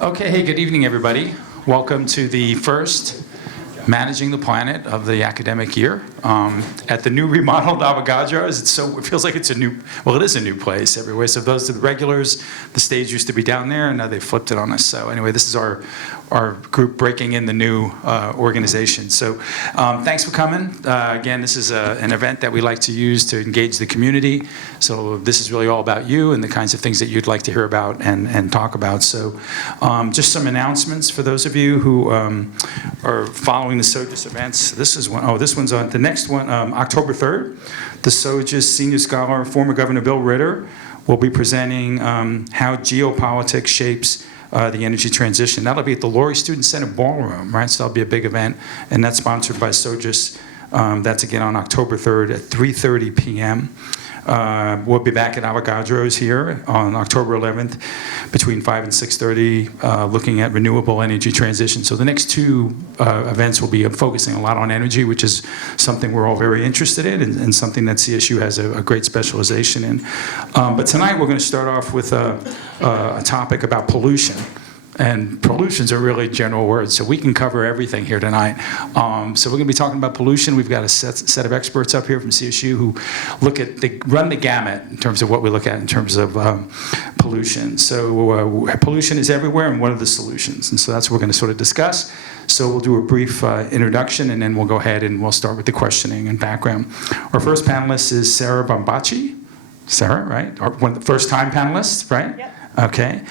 Okay, hey, good evening, everybody. Welcome to the first Managing the Planet of the academic year at the new remodeled Avogadro's. It feels like it's a new, well, it is a new place everywhere. So those are the regulars. The stage used to be down there, and now they flipped it on us. So anyway, this is our group breaking in the new organization. So thanks for coming. Again, this is an event that we like to use to engage the community. So this is really all about you and the kinds of things that you'd like to hear about and talk about. So just some announcements for those of you who are following the SOGIS events. This one's on. The next one, October 3rd, the SOGIS senior scholar, former Governor Bill Ritter, will be presenting how geopolitics shapes the energy transition. That'll be at the Laurie Student Center Ballroom, right? So that'll be a big event, and that's sponsored by SOGIS. That's again on October 3rd at 3:30 p.m. We'll be back at Avogadro's here on October 11th between 5 and 6:30, looking at renewable energy transition. So the next two events will be focusing a lot on energy, which is something we're all very interested in and something that CSU has a great specialization in. But tonight we're going to start off with a topic about pollution. And pollution's a really general word, so we can cover everything here tonight. So we're going to be talking about pollution. We've got a set of experts up here from CSU who run the gamut in terms of what we look at in terms of pollution. So pollution is everywhere, and what are the solutions? And so that's what we're going to sort of discuss. So we'll do a brief introduction, and then we'll go ahead and we'll start with the questioning and background. Our first panelist is Sara Bombaci. Sara, right? One of the first-time panelists, right? Yep. Okay.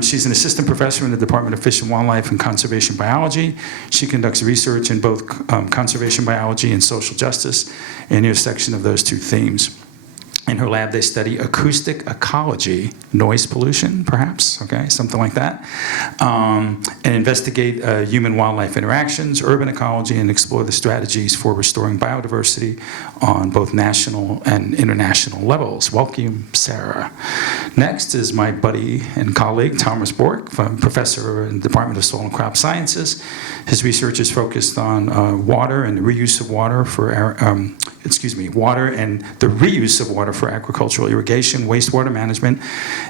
She's an assistant professor in the Department of Fish and Wildlife and Conservation Biology. She conducts research in both conservation biology and social justice, an intersection of those two themes. In her lab, they study acoustic ecology, noise pollution, perhaps, okay, something like that, and investigate human-wildlife interactions, urban ecology, and explore the strategies for restoring biodiversity on both national and international levels. Welcome, Sara. Next is my buddy and colleague, Thomas Borch, professor in the Department of Soil and Crop Sciences. His research is focused on water and the reuse of water for water and the reuse of water for agricultural irrigation, wastewater management,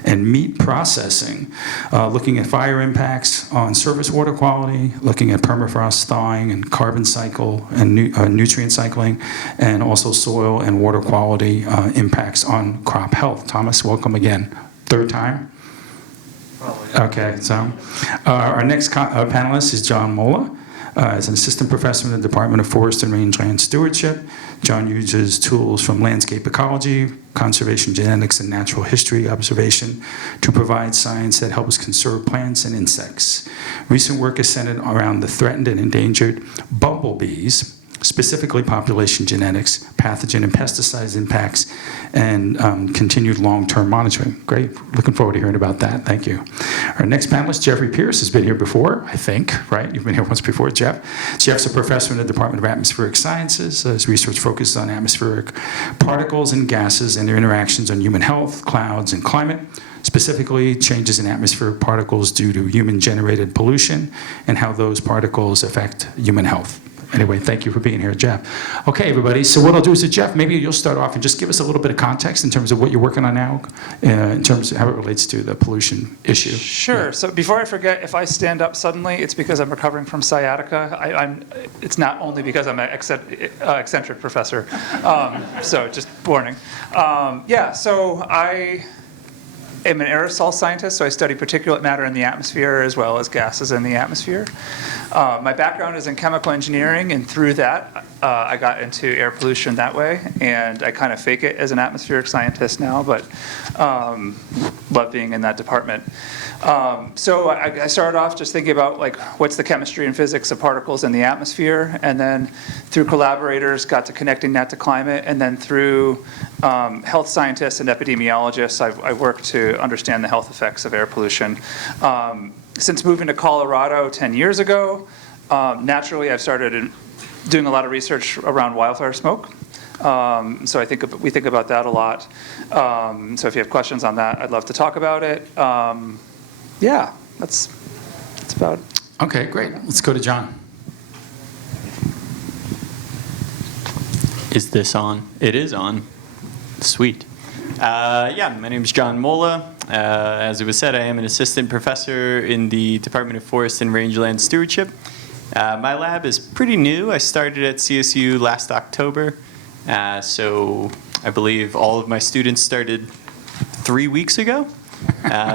and meat processing, looking at fire impacts on surface water quality, looking at permafrost thawing and carbon cycle and nutrient cycling, and also soil and water quality impacts on crop health. Thomas, welcome again. Third time? Okay, so our next panelist is John Mola. As an assistant professor in the Department of Forest and Rangeland Stewardship, John uses tools from landscape ecology, conservation genetics, and natural history observation to provide science that helps conserve plants and insects. Recent work is centered around the threatened and endangered bumblebees, specifically population genetics, pathogen and pesticide impacts, and continued long-term monitoring. Great, looking forward to hearing about that. Thank you. Our next panelist, Jeffrey Pierce, has been here before, I think, right? You've been here once before, Jeff. Jeff's a professor in the Department of Atmospheric Sciences. His research focuses on atmospheric particles and gases and their interactions on human health, clouds, and climate. Specifically, changes in atmospheric particles due to human-generated pollution and how those particles affect human health. Anyway, thank you for being here, Jeff. Okay, everybody, so what I'll do is, Jeff, maybe you'll start off and just give us a little bit of context in terms of what you're working on now, in terms of how it relates to the pollution issue. Sure. Yeah. So before I forget, if I stand up suddenly, it's because I'm recovering from sciatica. It's not only because I'm an eccentric professor. So just warning. So I am an aerosol scientist, so I study particulate matter in the atmosphere as well as gases in the atmosphere. My background is in chemical engineering, and through that, I got into air pollution that way, and I kind of fake it as an atmospheric scientist now, but love being in that department. So I started off just thinking about what's the chemistry and physics of particles in the atmosphere, and then through collaborators got to connecting that to climate, and then through health scientists and epidemiologists, I worked to understand the health effects of air pollution. Since moving to Colorado 10 years ago, naturally I've started doing a lot of research around wildfire smoke. So we think about that a lot. So if you have questions on that, I'd love to talk about it. That's about it. Okay, great. Let's go to John. Is this on? It is on. Sweet. My name is John Mola. As it was said, I am an assistant professor in the Department of Forest and Rangeland Stewardship. My lab is pretty new. I started at CSU last October, so I believe all of my students started 3 weeks ago.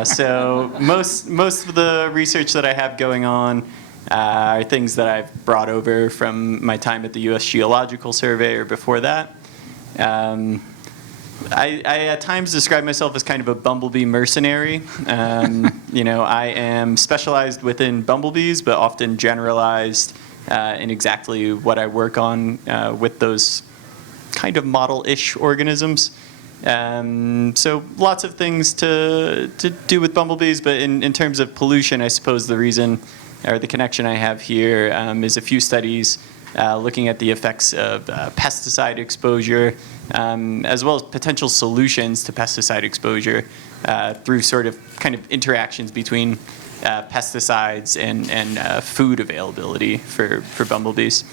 So most of the research that I have going on are things that I've brought over from my time at the U.S. Geological Survey or before that. I at times describe myself as kind of a bumblebee mercenary. I am specialized within bumblebees, but often generalized in exactly what I work on with those kind of model-ish organisms. So lots of things to do with bumblebees, but in terms of pollution, I suppose the reason or the connection I have here is a few studies looking at the effects of pesticide exposure, as well as potential solutions to pesticide exposure through sort of kind of interactions between pesticides and food availability for bumblebees.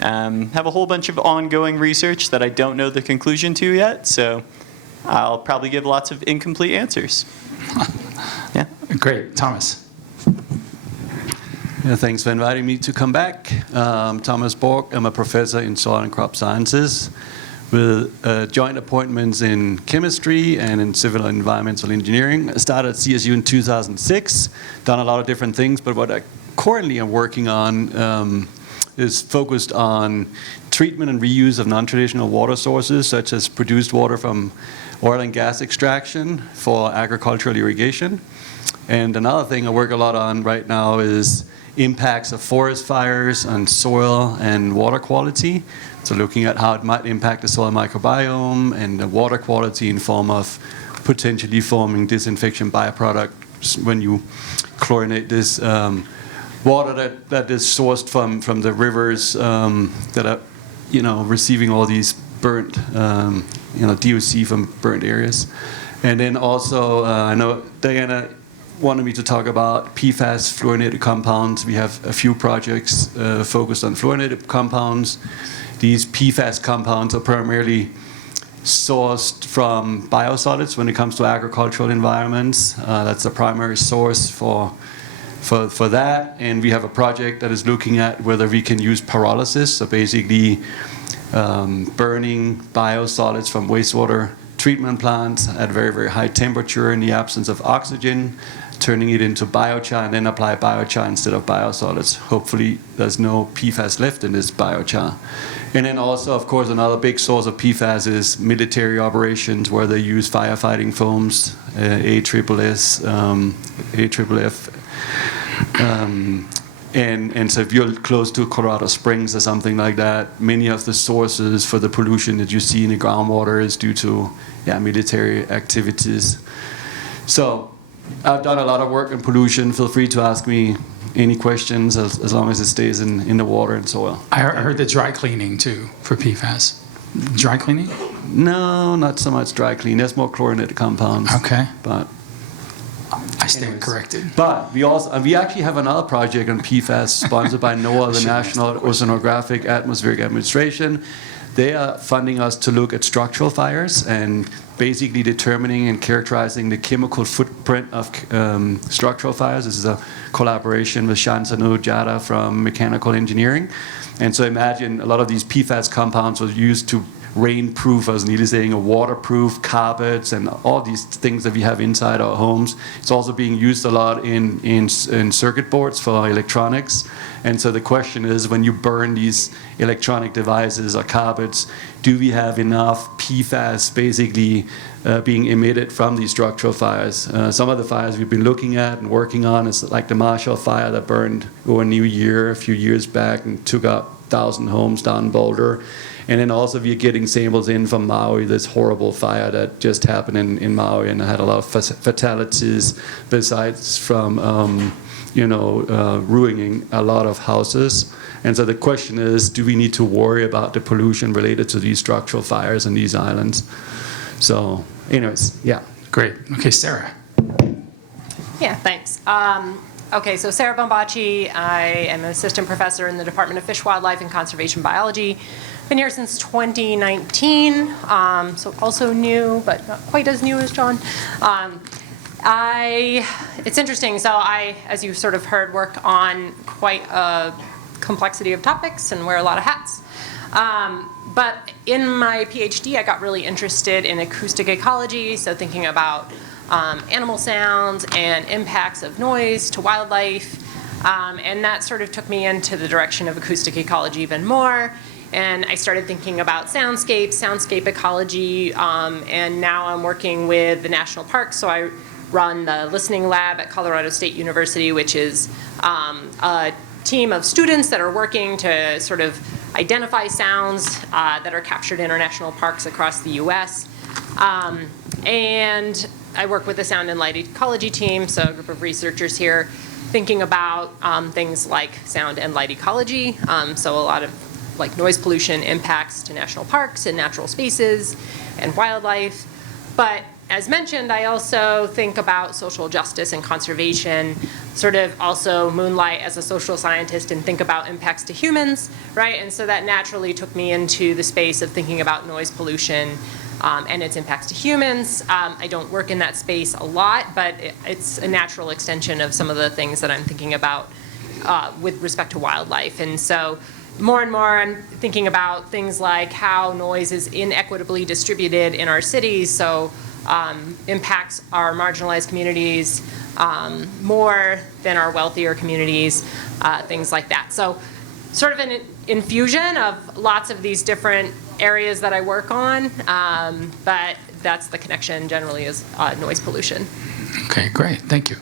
Have a whole bunch of ongoing research that I don't know the conclusion to yet, so I'll probably give lots of incomplete answers. Yeah. Great. Thomas. Yeah, thanks for inviting me to come back. Thomas Borch. I'm a professor in soil and crop sciences with joint appointments in chemistry and in civil and environmental engineering. I started at CSU in 2006, done a lot of different things, but what I currently am working on is focused on treatment and reuse of non-traditional water sources, such as produced water from oil and gas extraction for agricultural irrigation. And another thing I work a lot on right now is impacts of forest fires on soil and water quality. So looking at how it might impact the soil microbiome and the water quality in form of potentially forming disinfection byproducts when you chlorinate this water that is sourced from the rivers that are receiving all these burnt DOC from burnt areas. And then also I know Diana wanted me to talk about PFAS, fluorinated compounds. We have a few projects focused on fluorinated compounds. These PFAS compounds are primarily sourced from biosolids when it comes to agricultural environments. That's the primary source for that. And we have a project that is looking at whether we can use pyrolysis, so basically burning biosolids from wastewater treatment plants at very, very high temperature in the absence of oxygen, turning it into biochar, and then apply biochar instead of biosolids. Hopefully there's no PFAS left in this biochar. And then also, of course, another big source of PFAS is military operations where they use firefighting foams, AFFF. And so if you're close to Colorado Springs or something like that, many of the sources for the pollution that you see in the groundwater is due to military activities. So I've done a lot of work in pollution. Feel free to ask me any questions as long as it stays in the water and soil. I heard the dry cleaning too for PFAS. Dry cleaning? No, not so much dry clean. There's more chlorinated compounds. Okay. But I stand corrected. But we actually have another project on PFAS sponsored by NOAA, the National Oceanographic Atmospheric Administration. They are funding us to look at structural fires and basically determining and characterizing the chemical footprint of structural fires. This is a collaboration with Shantanu Jada from mechanical engineering. And so imagine a lot of these PFAS compounds were used to rainproof, as Neil is saying, waterproof carpets and all these things that we have inside our homes. It's also being used a lot in circuit boards for electronics. And so the question is, when you burn these electronic devices or carpets, do we have enough PFAS basically being emitted from these structural fires? Some of the fires we've been looking at and working on is like the Marshall Fire that burned over New Year a few years back and took out 1,000 homes down in Boulder. And then also we're getting samples in from Maui, this horrible fire that just happened in Maui and had a lot of fatalities besides from ruining a lot of houses. And so the question is, do we need to worry about the pollution related to these structural fires in these islands? So anyways, yeah. Great. Okay, Sara. Yeah, thanks. Okay, so Sara Bombaci. I am an assistant professor in the Department of Fish, Wildlife, and Conservation Biology. Been here since 2019, so also new, but not quite as new as John. It's interesting. So I, as you sort of heard, work on quite a complexity of topics and wear a lot of hats. But in my PhD, I got really interested in acoustic ecology, so thinking about animal sounds and impacts of noise to wildlife. And that sort of took me into the direction of acoustic ecology even more. And I started thinking about soundscape ecology, and now I'm working with the national parks. So I run the listening lab at Colorado State University, which is a team of students that are working to sort of identify sounds that are captured in our national parks across the US. And I work with the sound and light ecology team, so a group of researchers here thinking about things like sound and light ecology. So a lot of like noise pollution impacts to national parks and natural spaces and wildlife. But as mentioned, I also think about social justice and conservation, sort of also moonlight as a social scientist and think about impacts to humans, right? And so that naturally took me into the space of thinking about noise pollution and its impacts to humans. I don't work in that space a lot, but it's a natural extension of some of the things that I'm thinking about with respect to wildlife. And so more and more I'm thinking about things like how noise is inequitably distributed in our cities, so impacts our marginalized communities more than our wealthier communities, things like that. So sort of an infusion of lots of these different areas that I work on, but that's the connection generally is noise pollution. Okay, great. Thank you.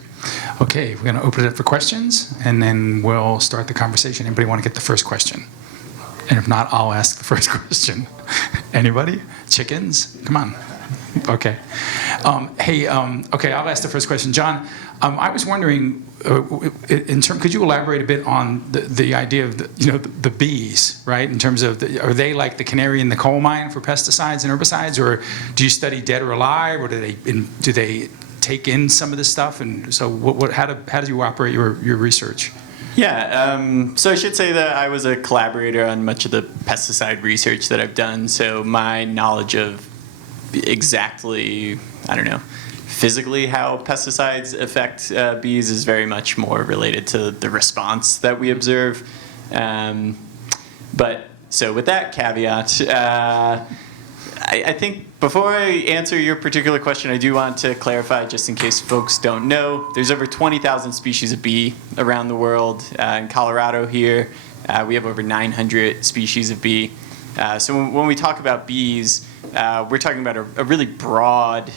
Okay, we're going to open it up for questions, and then we'll start the conversation. Anybody want to get the first question? And if not, I'll ask the first question. Anybody? Chickens? Come on. Okay. Okay, I'll ask the first question. John, I was wondering, could you elaborate a bit on the idea of the bees, right? In terms of, are they like the canary in the coal mine for pesticides and herbicides, or do you study dead or alive, or do they take in some of this stuff? And so, how do you operate your research? Yeah, so I should say that I was a collaborator on much of the pesticide research that I've done. So my knowledge of exactly, physically how pesticides affect bees is very much more related to the response that we observe. But so with that caveat, I think before I answer your particular question, I do want to clarify, just in case folks don't know, there's over 20,000 species of bee around the world. In Colorado here, we have over 900 species of bee. So when we talk about bees, we're talking about a really broad,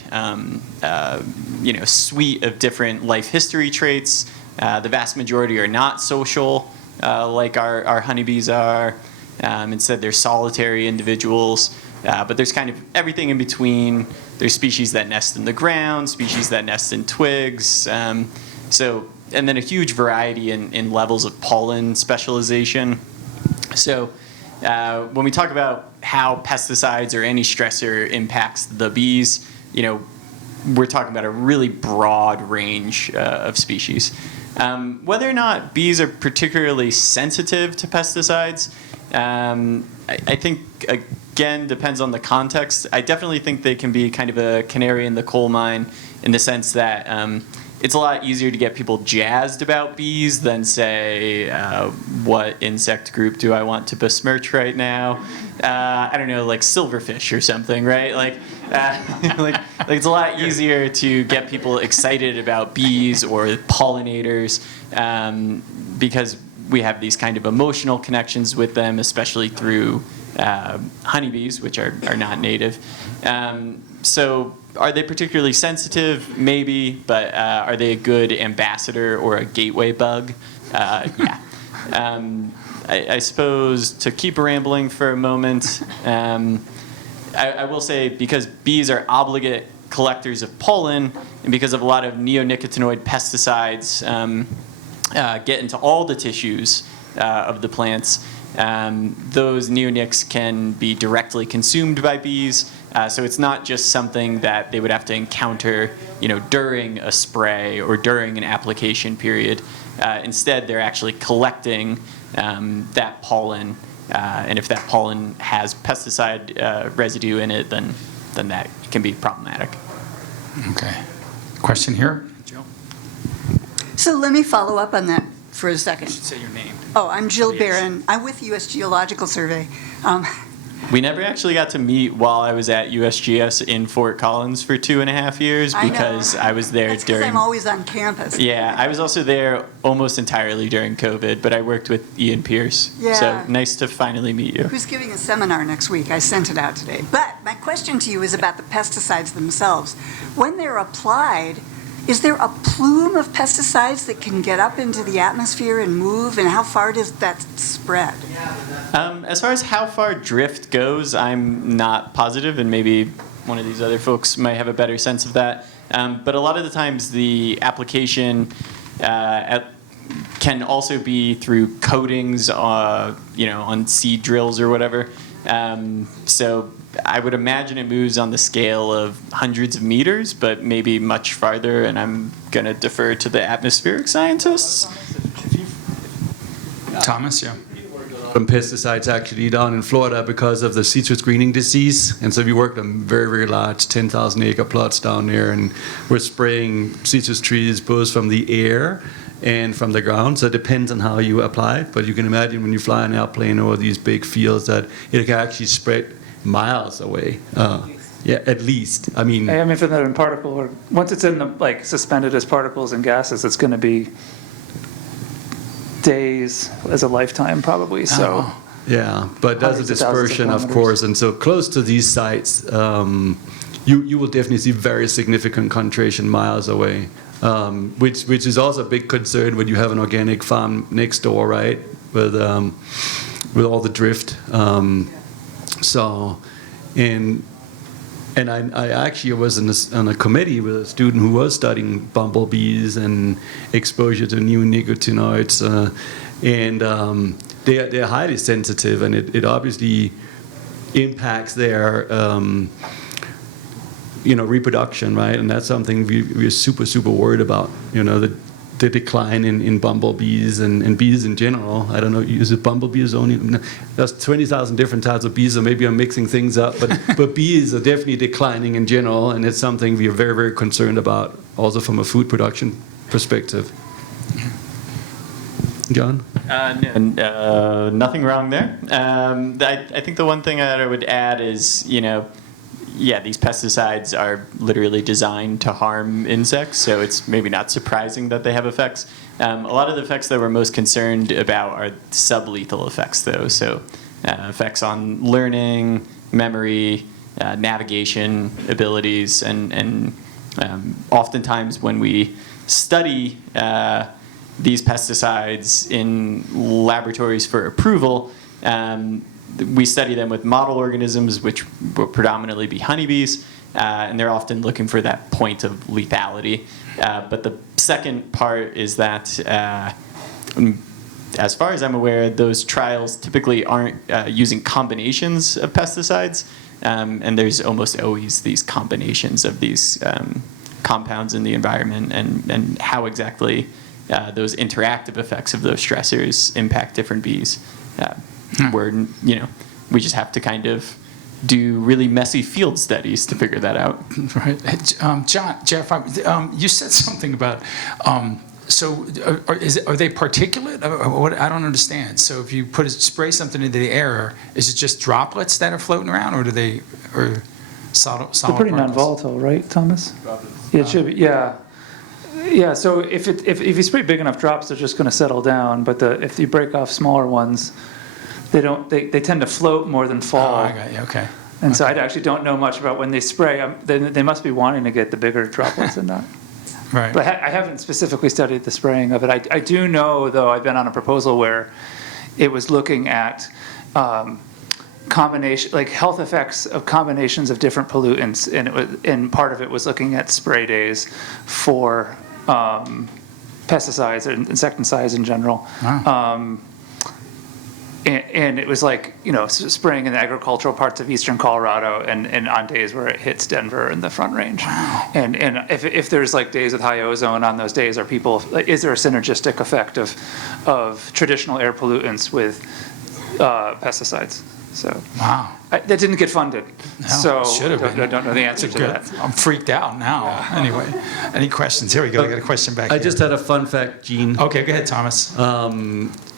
suite of different life history traits. The vast majority are not social, like our honeybees are. Instead, they're solitary individuals. But there's kind of everything in between. There's species that nest in the ground, species that nest in twigs. And then a huge variety in levels of pollen specialization. So when we talk about how pesticides or any stressor impacts the bees, we're talking about a really broad range of species. Whether or not bees are particularly sensitive to pesticides, I think, again, depends on the context. I definitely think they can be kind of a canary in the coal mine in the sense that it's a lot easier to get people jazzed about bees than, say, what insect group do I want to besmirch right now? I don't know, like silverfish or something, right? Like it's a lot easier to get people excited about bees or pollinators because we have these kind of emotional connections with them, especially through honeybees, which are not native. So are they particularly sensitive? Maybe, but are they a good ambassador or a gateway bug? Yeah. I suppose to keep rambling for a moment, I will say because bees are obligate collectors of pollen, and because of a lot of neonicotinoid pesticides get into all the tissues of the plants, those neonics can be directly consumed by bees. So it's not just something that they would have to encounter, during a spray or during an application period. Instead, they're actually collecting that pollen, and if that pollen has pesticide residue in it, then that can be problematic. Okay, Question here? Jill? So let me follow up on that for a second. Say your name. Oh, I'm Jill Yes. Barron. I'm with U.S. Geological Survey. We never actually got to meet while I was at USGS in Fort Collins for 2.5 years I know. because I was there That's because during. I'm always on campus. Yeah, I was also there almost entirely during COVID, but I worked with Ian Pierce. Yeah. So nice to finally meet you. Who's giving a seminar next week? I sent it out today. But my question to you is about the pesticides themselves. When they're applied, is there a plume of pesticides that can get up into the atmosphere and move? And how far does that spread? As far as how far drift goes, I'm not positive, and maybe one of these other folks might have a better sense of that. But a lot of the times, the application can also be through coatings, on seed drills or whatever. So I would imagine it moves on the scale of hundreds of meters, but maybe much farther. And I'm going to defer to the atmospheric scientists. Thomas, yeah. From pesticides actually down in Florida because of the citrus greening disease. And so we worked on very, very large 10,000 acre plots down there, and we're spraying citrus trees both from the air and from the ground. So it depends on how you apply it. But you can imagine when you fly an airplane over these big fields that it can actually spread miles away. Yeah, at least. I mean, if it's in particle, or once it's in the, suspended as particles and gases, it's going to be days as a lifetime probably. So yeah, but there's a Hundreds of thousands of dispersion, of kilometers. course, and so close to these sites, you will definitely see very significant concentration miles away, which is also a big concern when you have an organic farm next door, right? With all the drift. And I actually was on a committee with a student who was studying bumblebees and exposure to new nicotinoids, and they're highly sensitive, and it obviously impacts their reproduction, right? And that's something we're super, super worried about. The decline in bumblebees and bees in general. I don't know, is it bumblebees only? No, there's 20,000 different types of bees, so maybe I'm mixing things up, but bees are definitely declining in general, and it's something we are very, very concerned about, also from a food production perspective. John? No, nothing wrong there. I think the one thing that I would add is, these pesticides are literally designed to harm insects, so it's maybe not surprising that they have effects. A lot of the effects that we're most concerned about are sublethal effects, though. So effects on learning, memory, navigation abilities, and oftentimes when we study these pesticides in laboratories for approval, we study them with model organisms, which will predominantly be honeybees, and they're often looking for that point of lethality. But the second part is that, as far as I'm aware, those trials typically aren't using combinations of pesticides, and there's almost always these combinations of these compounds in the environment, and how exactly those interactive effects of those stressors impact different bees. Where, we just have to kind of do really messy field studies to figure that out. Right. Jeff, you said something about, are they particulate? I don't understand. So if you spray something into the air, is it just droplets that are floating around, or solid they're pretty particles? non-volatile, right, Thomas? Yeah, it should be. Yeah. Yeah, so if you spray big enough drops, they're just going to settle down. But if you break off smaller ones, they don't. They tend to float more than fall. Oh, I got you. Okay. And so I actually don't know much about when they spray. They must be wanting to get the bigger droplets and not. Right. But I haven't specifically studied the spraying of it. I do know, though, I've been on a proposal where it was looking at health effects of combinations of different pollutants, and part of it was looking at spray days for pesticides and insecticides in general. Wow. And it was spraying in the agricultural parts of eastern Colorado, and on days where it hits Denver and the Front Range. Wow. And if there's days with high ozone on those days, is there a synergistic effect of traditional air pollutants with pesticides? So Wow. that didn't get funded. No, So should have been. I don't know the answer to Good. that. I'm freaked out now. Anyway, any questions? Here we go. I got a question back I here. just had a fun fact, Gene. Okay, go ahead, Thomas.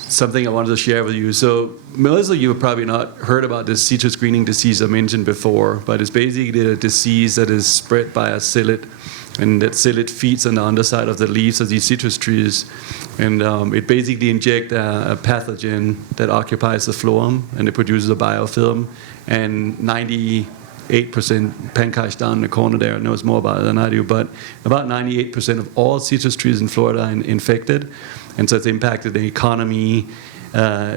Something I wanted to share with you. So most of you have probably not heard about this citrus greening disease I mentioned before, but it's basically a disease that is spread by a psyllid, and that psyllid feeds on the underside of the leaves of these citrus trees. And it basically injects a pathogen that occupies the phloem, and it produces a biofilm. And 98%, Pankaj down in the corner there knows more about it than I do, but about 98% of all citrus trees in Florida are infected. And so it's impacted the economy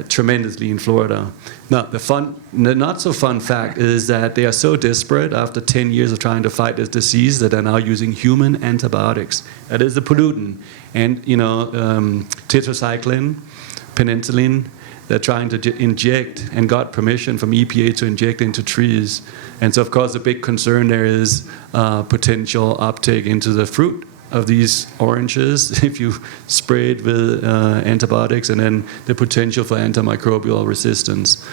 tremendously in Florida. Now, the not so fun fact is that they are so desperate after 10 years of trying to fight this disease that they're now using human antibiotics. That is the pollutant. And, tetracycline, penicillin, they're trying to inject and got permission from EPA to inject into trees. And so, of course, the big concern there is potential uptake into the fruit of these oranges if you spray it with antibiotics, and then the potential for antimicrobial resistance.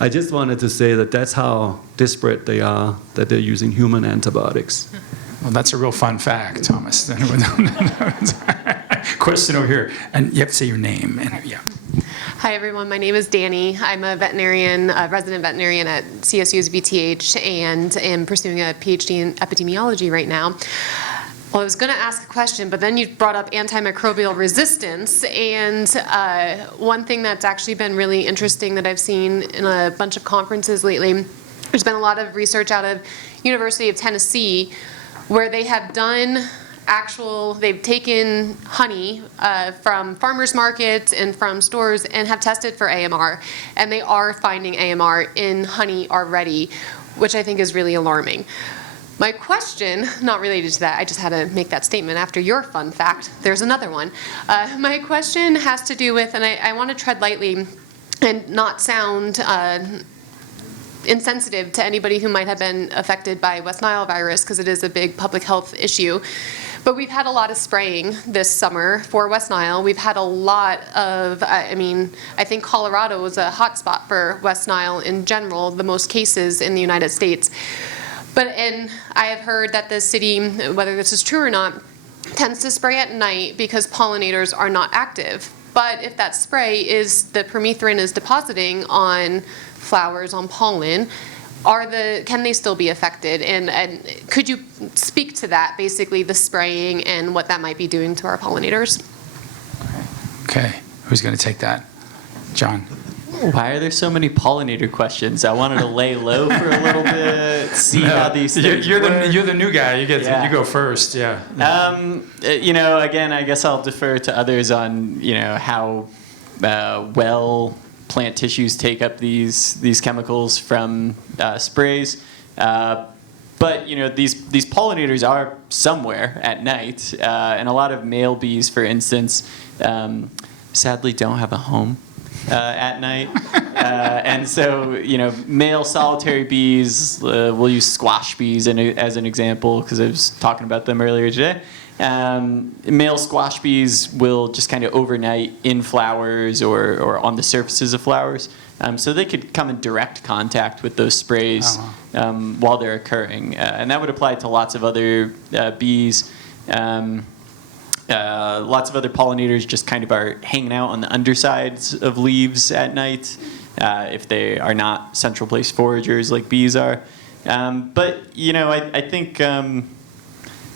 I just wanted to say that that's how desperate they are, that they're using human antibiotics. Well, that's a real fun fact, Thomas. Question over here, and you have to say your name. And, yeah. Hi, everyone. My name is Danny. I'm a veterinarian, a resident veterinarian at CSU's VTH, and am pursuing a PhD in epidemiology right now. Well, I was going to ask a question, but then you brought up antimicrobial resistance, and one thing that's actually been really interesting that I've seen in a bunch of conferences lately, there's been a lot of research out of University of Tennessee where they have done they've taken honey from farmers markets and from stores and have tested for AMR, and they are finding AMR in honey already, which I think is really alarming. My question, not related to that, I just had to make that statement after your fun fact. There's another one. My question has to do with, and I want to tread lightly and not sound insensitive to anybody who might have been affected by West Nile virus, because it is a big public health issue. But we've had a lot of spraying this summer for West Nile. We've had a lot of, I think Colorado was a hot spot for West Nile in general, the most cases in the United States. And I have heard that the city, whether this is true or not, tends to spray at night because pollinators are not active. But if that spray is, the permethrin is depositing on flowers, on pollen, can they still be affected? And could you speak to that, basically the spraying and what that might be doing to our pollinators? Okay, who's going to take that? John. Why are there so many pollinator questions? I wanted to lay low for a little bit, see how these things you're work. the new guy. You go first. Yeah. Again, I guess I'll defer to others on how well plant tissues take up these chemicals from sprays. But these pollinators are somewhere at night, and a lot of male bees, for instance, sadly don't have a home at night. And so, male solitary bees, we'll use squash bees as an example, because I was talking about them earlier today. Male squash bees will just kind of overnight in flowers or on the surfaces of flowers. So they could come in direct contact with those sprays while they're occurring. And that would apply to lots of other bees. Lots of other pollinators just kind of are hanging out on the undersides of leaves at night if they are not central place foragers like bees are. But I think,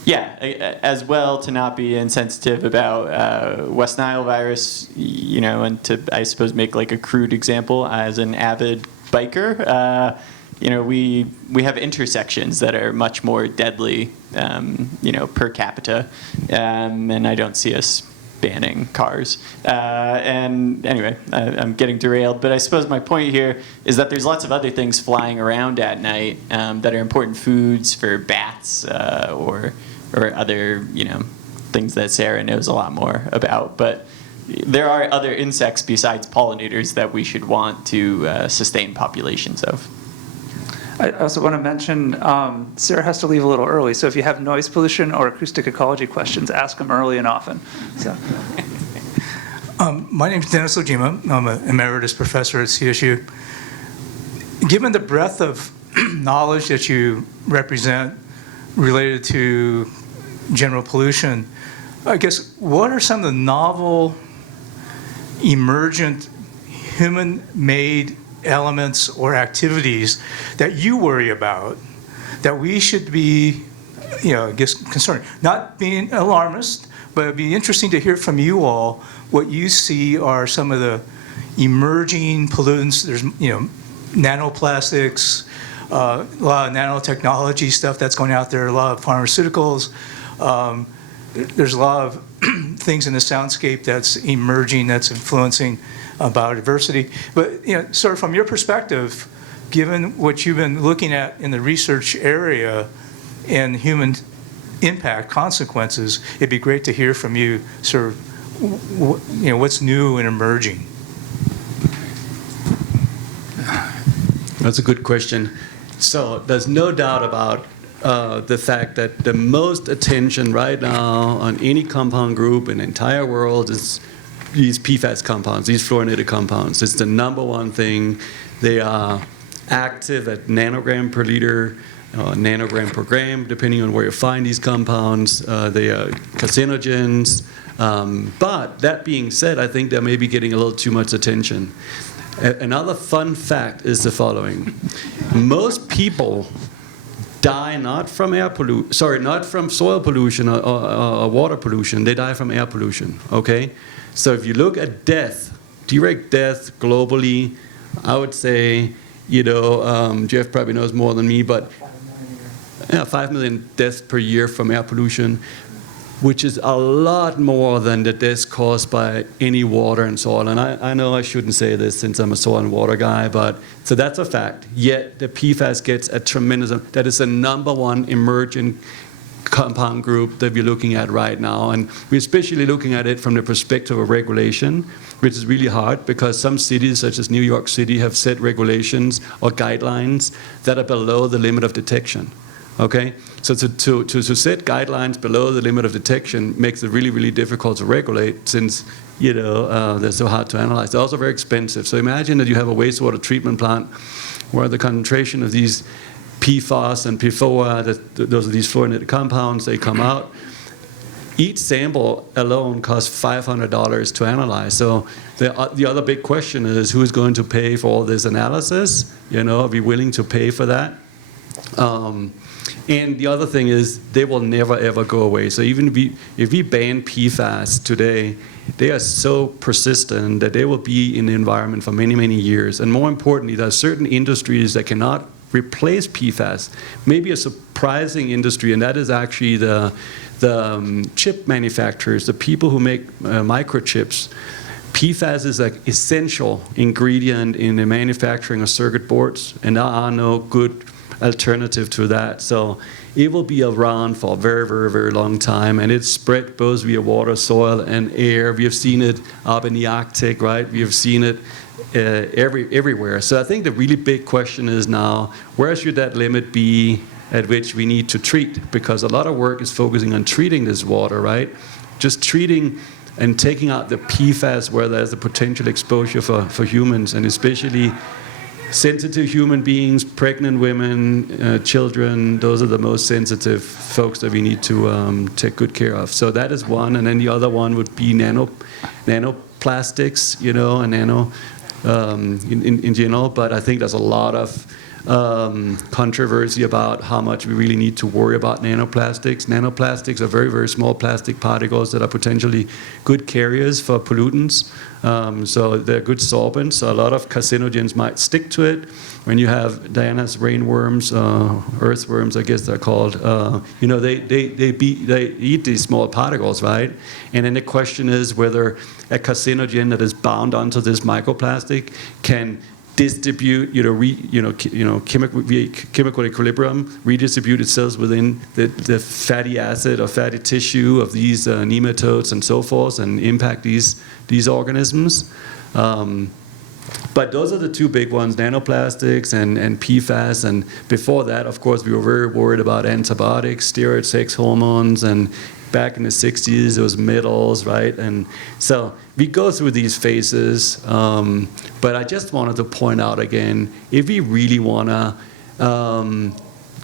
as well, to not be insensitive about West Nile virus, and to, I suppose, make like a crude example, as an avid biker, we have intersections that are much more deadly, per capita, and I don't see us banning cars. And anyway, I'm getting derailed, but I suppose my point here is that there's lots of other things flying around at night that are important foods for bats or other, things that Sara knows a lot more about. But there are other insects besides pollinators that we should want to sustain populations of. I also want to mention, Sara has to leave a little early, so if you have noise pollution or acoustic ecology questions, ask them early and often. So. My name is Dennis Ojima. I'm an emeritus professor at CSU. given the breadth of knowledge that you represent related to general pollution, I guess, what are some of the novel, emergent, human-made elements or activities that you worry about that we should be, I guess, concerned? Not being alarmist, but it'd be interesting to hear from you all what you see are some of the emerging pollutants. There's, nanoplastics, a lot of nanotechnology stuff that's going out there, a lot of pharmaceuticals. There's a lot of things in the soundscape that's emerging, that's influencing biodiversity. But, sort of from your perspective, given what you've been looking at in the research area and human impact consequences, it'd be great to hear from you sort of, what's new and emerging. That's a good question. So there's no doubt about the fact that the most attention right now on any compound group in the entire world is these PFAS compounds, these fluorinated compounds. It's the number one thing. They are active at nanogram per liter, nanogram per gram, depending on where you find these compounds. They are carcinogens. But that being said, I think they may be getting a little too much attention. Another fun fact is the following. Most people die not from not from soil pollution or water pollution. They die from air pollution, okay? So if you look at death, direct death globally, I would say, Jeff probably knows more than me, but 5 million deaths per year from air pollution, which is a lot more than the deaths caused by any water and soil. And I know I shouldn't say this since I'm a soil and water guy, but so that's a fact. Yet the PFAS gets a tremendous, that is the number one emerging compound group that we're looking at right now. And we're especially looking at it from the perspective of regulation, which is really hard because some cities, such as New York City, have set regulations or guidelines that are below the limit of detection. Okay, so to set guidelines below the limit of detection makes it really, really difficult to regulate since, they're so hard to analyze. They're also very expensive. So imagine that you have a wastewater treatment plant where the concentration of these PFAS and PFOA, those are these fluorinated compounds, they come out. Each sample alone costs $500 to analyze. So the other big question is who's going to pay for all this analysis? Are we willing to pay for that? And the other thing is they will never, ever go away. So even if we ban PFAS today, they are so persistent that they will be in the environment for many, many years. And more importantly, there are certain industries that cannot replace PFAS. Maybe a surprising industry, and that is actually the chip manufacturers, the people who make microchips. PFAS is an essential ingredient in the manufacturing of circuit boards, and there are no good alternative to that. So it will be around for a very, very, very long time, and it's spread both via water, soil, and air. We have seen it up in the Arctic, right? We have seen it everywhere. So I think the really big question is now, where should that limit be at which we need to treat? Because a lot of work is focusing on treating this water, right? Just treating and taking out the PFAS where there's a potential exposure for humans, and especially sensitive human beings, pregnant women, children. Those are the most sensitive folks that we need to take good care of. So that is one, and then the other one would be nanoplastics, and nano in general. But I think there's a lot of controversy about how much we really need to worry about nanoplastics. Nanoplastics are very, very small plastic particles that are potentially good carriers for pollutants. So they're good sorbents. So a lot of carcinogens might stick to it. When you have Diana's rainworms, earthworms, I guess they're called, they eat these small particles, right? And then the question is whether a carcinogen that is bound onto this microplastic can distribute, chemical equilibrium, redistribute itself within the fatty acid or fatty tissue of these nematodes and so forth, and impact these organisms. But those are the two big ones, nanoplastics and PFAS. And before that, of course, we were very worried about antibiotics, steroid, sex hormones, and back in the 60s, it was metals, right? And so we go through these phases. But I just wanted to point out again, if we really want to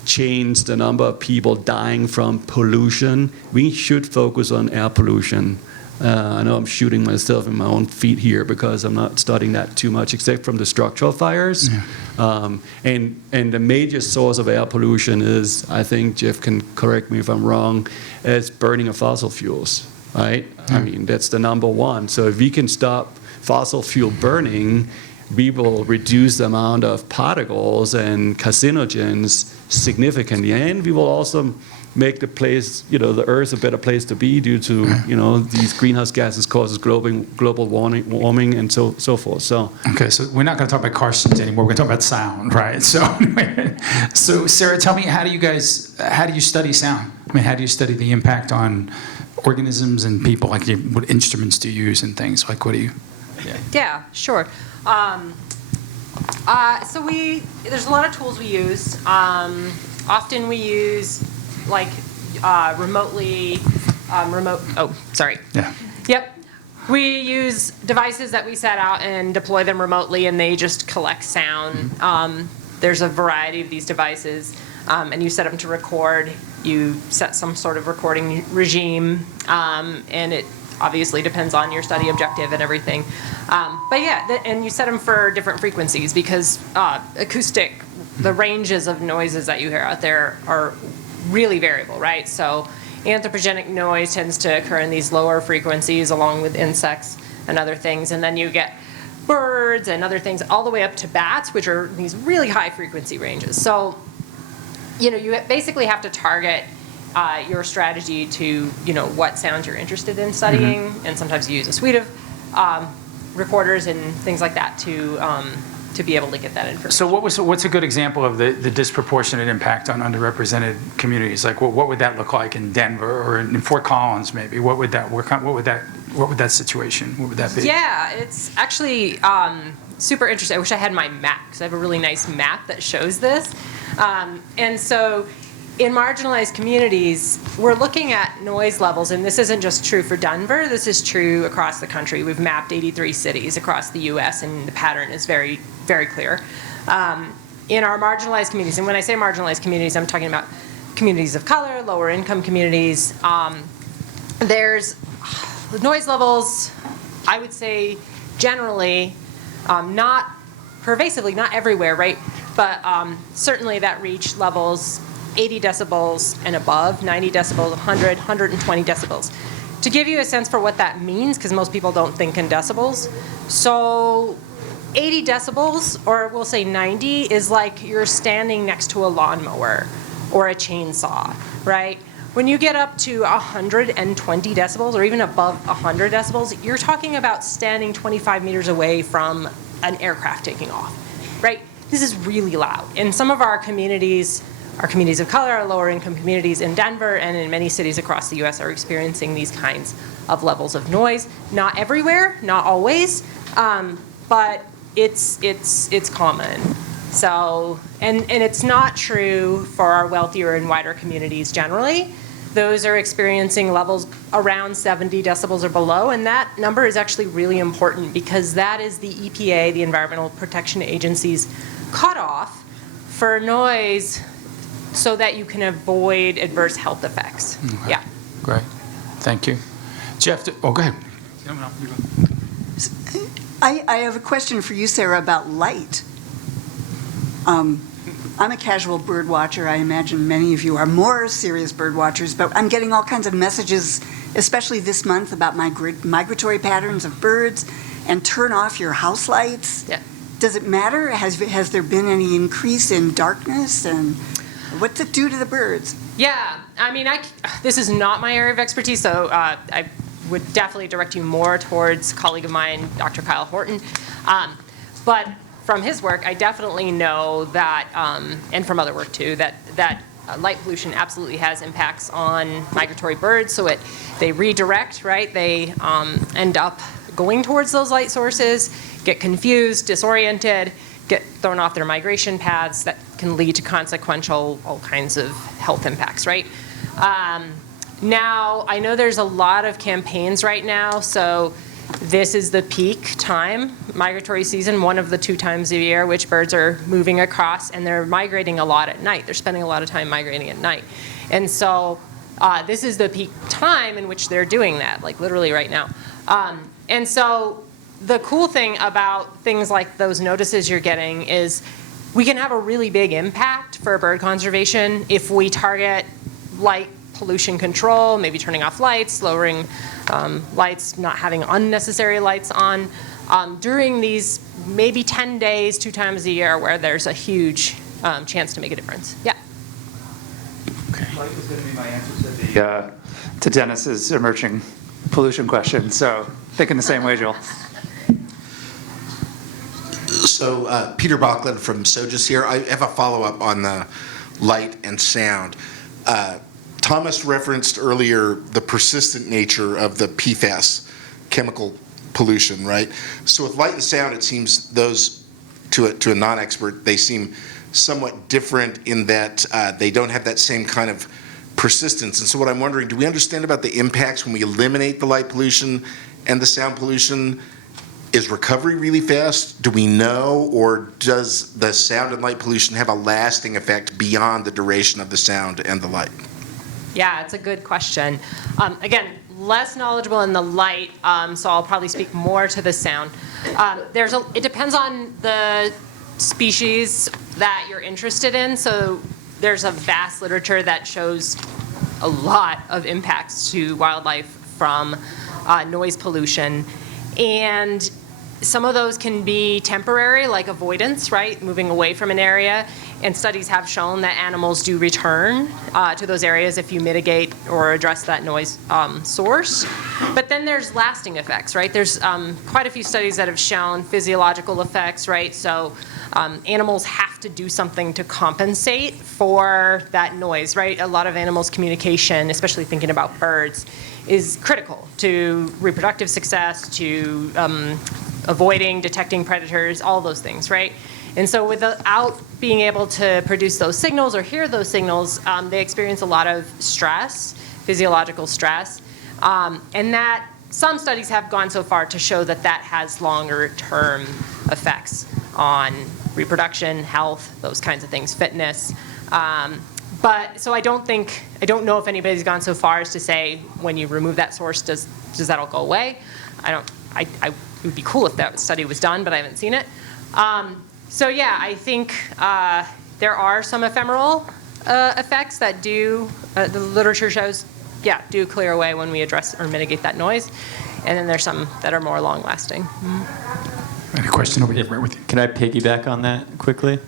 change the number of people dying from pollution, we should focus on air pollution. I know I'm shooting myself in my own feet here because I'm not studying that too much, except from the structural fires. Yeah. And the major source of air pollution is, I think Jeff can correct me if I'm wrong, is burning of fossil fuels, right? I mean, that's the number one. So if we can stop fossil fuel burning, we will reduce the amount of particles and carcinogens significantly, and we will also make the place, the Earth a better place to be due to, these greenhouse gases causes global warming and so forth. So okay, so we're not going to talk about carcinogens anymore. We're going to talk about sound, right? So Sara, tell me, how do you study sound? I mean, how do you study the impact on organisms and people? Like, what instruments do you use and things? Like, what do you? Yeah, sure. So there's a lot of tools we use. Often we use Yeah. Yep. We use devices that we set out and deploy them remotely, and they just collect sound. There's a variety of these devices, and you set them to record. You set some sort of recording regime, and it obviously depends on your study objective and everything. But yeah, and you set them for different frequencies because the ranges of noises that you hear out there are really variable, right? So anthropogenic noise tends to occur in these lower frequencies along with insects and other things. And then you get birds and other things all the way up to bats, which are these really high frequency ranges. So, you basically have to target your strategy to, what sounds you're interested in studying. Mm-hmm. And sometimes you use a suite of recorders and things like that to be able to get that information. So what's a good example of the disproportionate impact on underrepresented communities? Like, what would that look like in Denver or in Fort Collins, maybe? What would that situation? What would that be? Yeah, it's actually super interesting. I wish I had my map because I have a really nice map that shows this. And so in marginalized communities, we're looking at noise levels, and this isn't just true for Denver, this is true across the country. We've mapped 83 cities across the US, and the pattern is very, very clear. In our marginalized communities, and when I say marginalized communities, I'm talking about communities of color, lower income communities, there's noise levels, I would say generally, not pervasively, not everywhere, right? But certainly that reach levels 80 decibels and above, 90 decibels, 100, 120 decibels. To give you a sense for what that means, because most people don't think in decibels, so 80 decibels, or we'll say 90, is like you're standing next to a lawnmower or a chainsaw, right? When you get up to 120 decibels, or even above 100 decibels, you're talking about standing 25 meters away from an aircraft taking off, right? This is really loud. In some of our communities of color, our lower income communities in Denver and in many cities across the US are experiencing these kinds of levels of noise. Not everywhere, not always, but it's common. So, and it's not true for our wealthier and wider communities generally. Those are experiencing levels around 70 decibels or below, and that number is actually really important because that is the EPA, the Environmental Protection Agency's cutoff for noise so that you can avoid adverse health effects. Okay. Yeah. Great. Thank you. Jeff, go ahead. No, you go. I have a question for you, Sara, about light. I'm a casual bird watcher. I imagine many of you are more serious bird watchers, but I'm getting all kinds of messages, especially this month, about migratory patterns of birds, and turn off your house lights. Yeah. Does it matter? Has there been any increase in darkness, and what's it do to the birds? Yeah, I mean, this is not my area of expertise, so I would definitely direct you more towards a colleague of mine, Dr. Kyle Horton. But from his work, I definitely know that, and from other work too, that light pollution absolutely has impacts on migratory birds. So they redirect, right? They end up going towards those light sources get confused, disoriented, get thrown off their migration paths that can lead to consequential all kinds of health impacts, right? Now, I know there's a lot of campaigns right now, so this is the peak time, migratory season, one of the 2 times a year which birds are moving across, and they're migrating a lot at night. They're spending a lot of time migrating at night. And so this is the peak time in which they're doing that, like literally right now. And so the cool thing about things like those notices you're getting is we can have a really big impact for bird conservation if we target light pollution control, maybe turning off lights, lowering lights, not having unnecessary lights on during these maybe 10 days, 2 times a year where there's a huge chance to make a difference. Yeah. Light was going to be my answer to Dennis's emerging pollution question, so thinking the same way, Joel. So Peter Bachland from Sojas here. I have a follow-up on the light and sound. Thomas referenced earlier the persistent nature of the PFAS chemical pollution, right? So with light and sound, it seems those, to a non-expert, they seem somewhat different in that they don't have that same kind of persistence. And so what I'm wondering, do we understand about the impacts when we eliminate the light pollution and the sound pollution? Is recovery really fast? Do we know? Or does the sound and light pollution have a lasting effect beyond the duration of the sound and the light? Yeah, it's a good question. Again, less knowledgeable in the light, so I'll probably speak more to the sound. It depends on the species that you're interested in. So there's a vast literature that shows a lot of impacts to wildlife from noise pollution. And some of those can be temporary, like avoidance, right? Moving away from an area. And studies have shown that animals do return to those areas if you mitigate or address that noise source. But then there's lasting effects, right? There's quite a few studies that have shown physiological effects, right? So animals have to do something to compensate for that noise, right? A lot of animals' communication, especially thinking about birds, is critical to reproductive success, to avoiding, detecting predators, all those things, right? And so without being able to produce those signals or hear those signals, they experience a lot of stress, physiological stress. And that some studies have gone so far to show that that has longer term effects on reproduction, health, those kinds of things, fitness. But so I don't know if anybody's gone so far as to say when you remove that source, does that all go away? It would be cool if that study was done, but I haven't seen it. So yeah, I think there are some ephemeral effects that do, the literature shows, yeah, do clear away when we address or mitigate that noise. And then there's some that are more long lasting. A question over here, right with you. Can I piggyback on that quickly?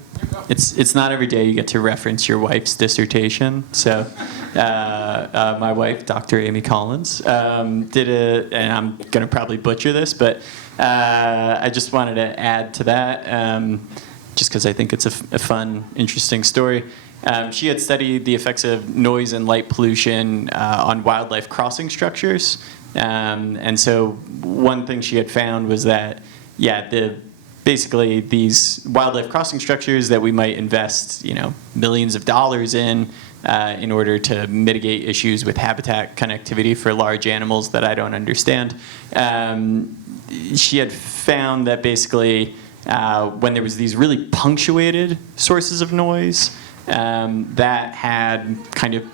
It's not every day you get to reference your wife's dissertation. So my wife, Dr. Amy Collins, did and I'm going to probably butcher this, but I just wanted to add to that, just because I think it's a fun, interesting story. She had studied the effects of noise and light pollution on wildlife crossing structures. And so one thing she had found was that, basically these wildlife crossing structures that we might invest, millions of dollars in order to mitigate issues with habitat connectivity for large animals that I don't understand. She had found that basically when there was these really punctuated sources of noise, that had kind of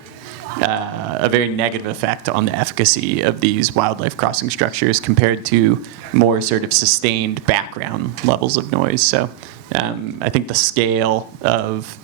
a very negative effect on the efficacy of these wildlife crossing structures compared to more sort of sustained background levels of noise. So I think the scale of,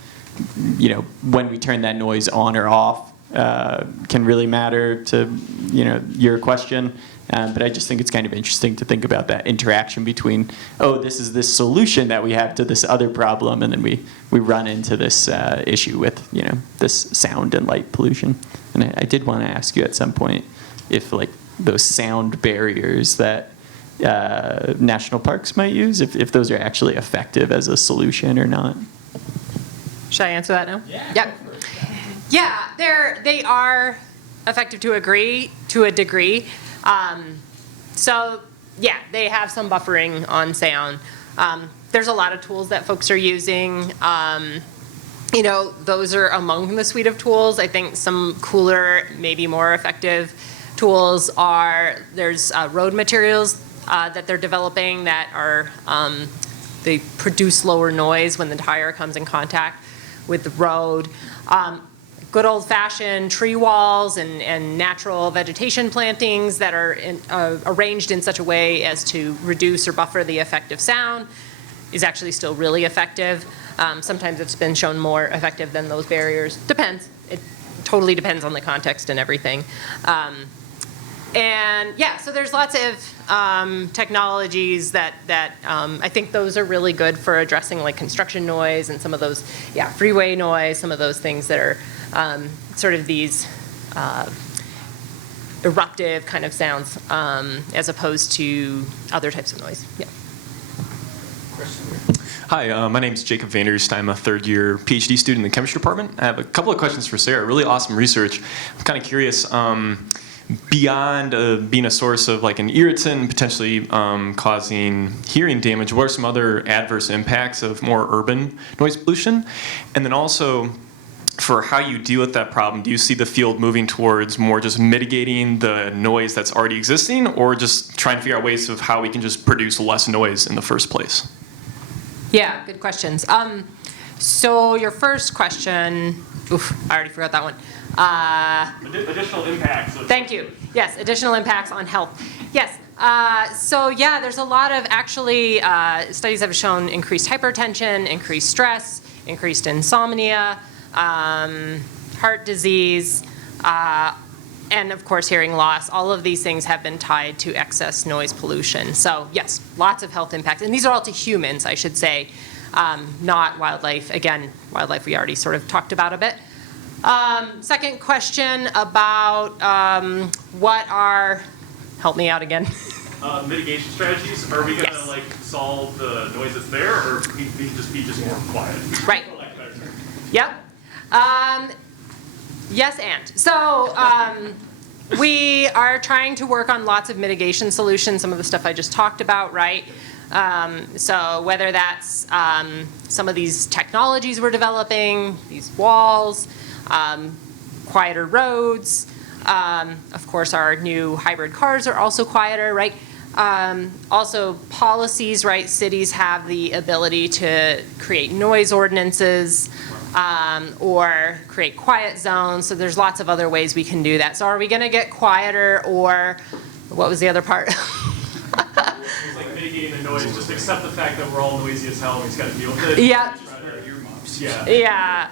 when we turn that noise on or off can really matter to, your question. But I just think it's kind of interesting to think about that interaction between, this is this solution that we have to this other problem, and then we run into this issue with, this sound and light pollution. And I did want to ask you at some point if, those sound barriers that national parks might use, if those are actually effective as a solution or not. Should I answer that now? Yeah. Yep. Yeah, they are effective to a degree. So yeah, they have some buffering on sound. There's a lot of tools that folks are using. You know, those are among the suite of tools. I think some cooler, maybe more effective tools are, there's road materials that they're developing that are, they produce lower noise when the tire comes in contact with the road. Good old-fashioned tree walls and natural vegetation plantings that are arranged in such a way as to reduce or buffer the effect of sound is actually still really effective. Sometimes it's been shown more effective than those barriers. Depends. It totally depends on the context and everything. And yeah, so there's lots of technologies that I think those are really good for addressing like construction noise and some of those, yeah, freeway noise, some of those things that are sort of these eruptive kind of sounds as opposed to other types of noise. Yeah. Hi, my name is Jacob Vanderst. I'm a third-year PhD student in the chemistry department. I have a couple of questions for Sara. Really awesome research. I'm kind of curious, beyond being a source of like an irritant, potentially causing hearing damage, what are some other adverse impacts of more urban noise pollution? And then also, for how you deal with that problem, do you see the field moving towards more just mitigating the noise that's already existing, or just trying to figure out ways of how we can just produce less noise in the first place? Yeah, good questions. So your first question, oof, I already forgot that one. Additional impacts. Thank you. Yes, additional impacts on health. Yes. So yeah, there's a lot of actually studies have shown increased hypertension, increased stress, increased insomnia, heart disease, and of course hearing loss. All of these things have been tied to excess noise pollution. So yes, lots of health impacts. And these are all to humans, I should say, not wildlife. Again, wildlife we already sort of talked about a bit. Second question about what are, help me out again. Mitigation strategies. Are we going to like solve the noise that's there, or we can just be more quiet? Right. Yep. Yes, and. So we are trying to work on lots of mitigation solutions, some of the stuff I just talked about, right? So whether that's some of these technologies we're developing, these walls, quieter roads, of course our new hybrid cars are also quieter, right? Also policies, right? Cities have the ability to create noise ordinances, or create quiet zones. So there's lots of other ways we can do that. So are we going to get quieter, or what was the other part? It's like mitigating the noise. Just accept the fact that we're all noisy as hell and we just got to deal with it. Yeah. Yeah. Yeah.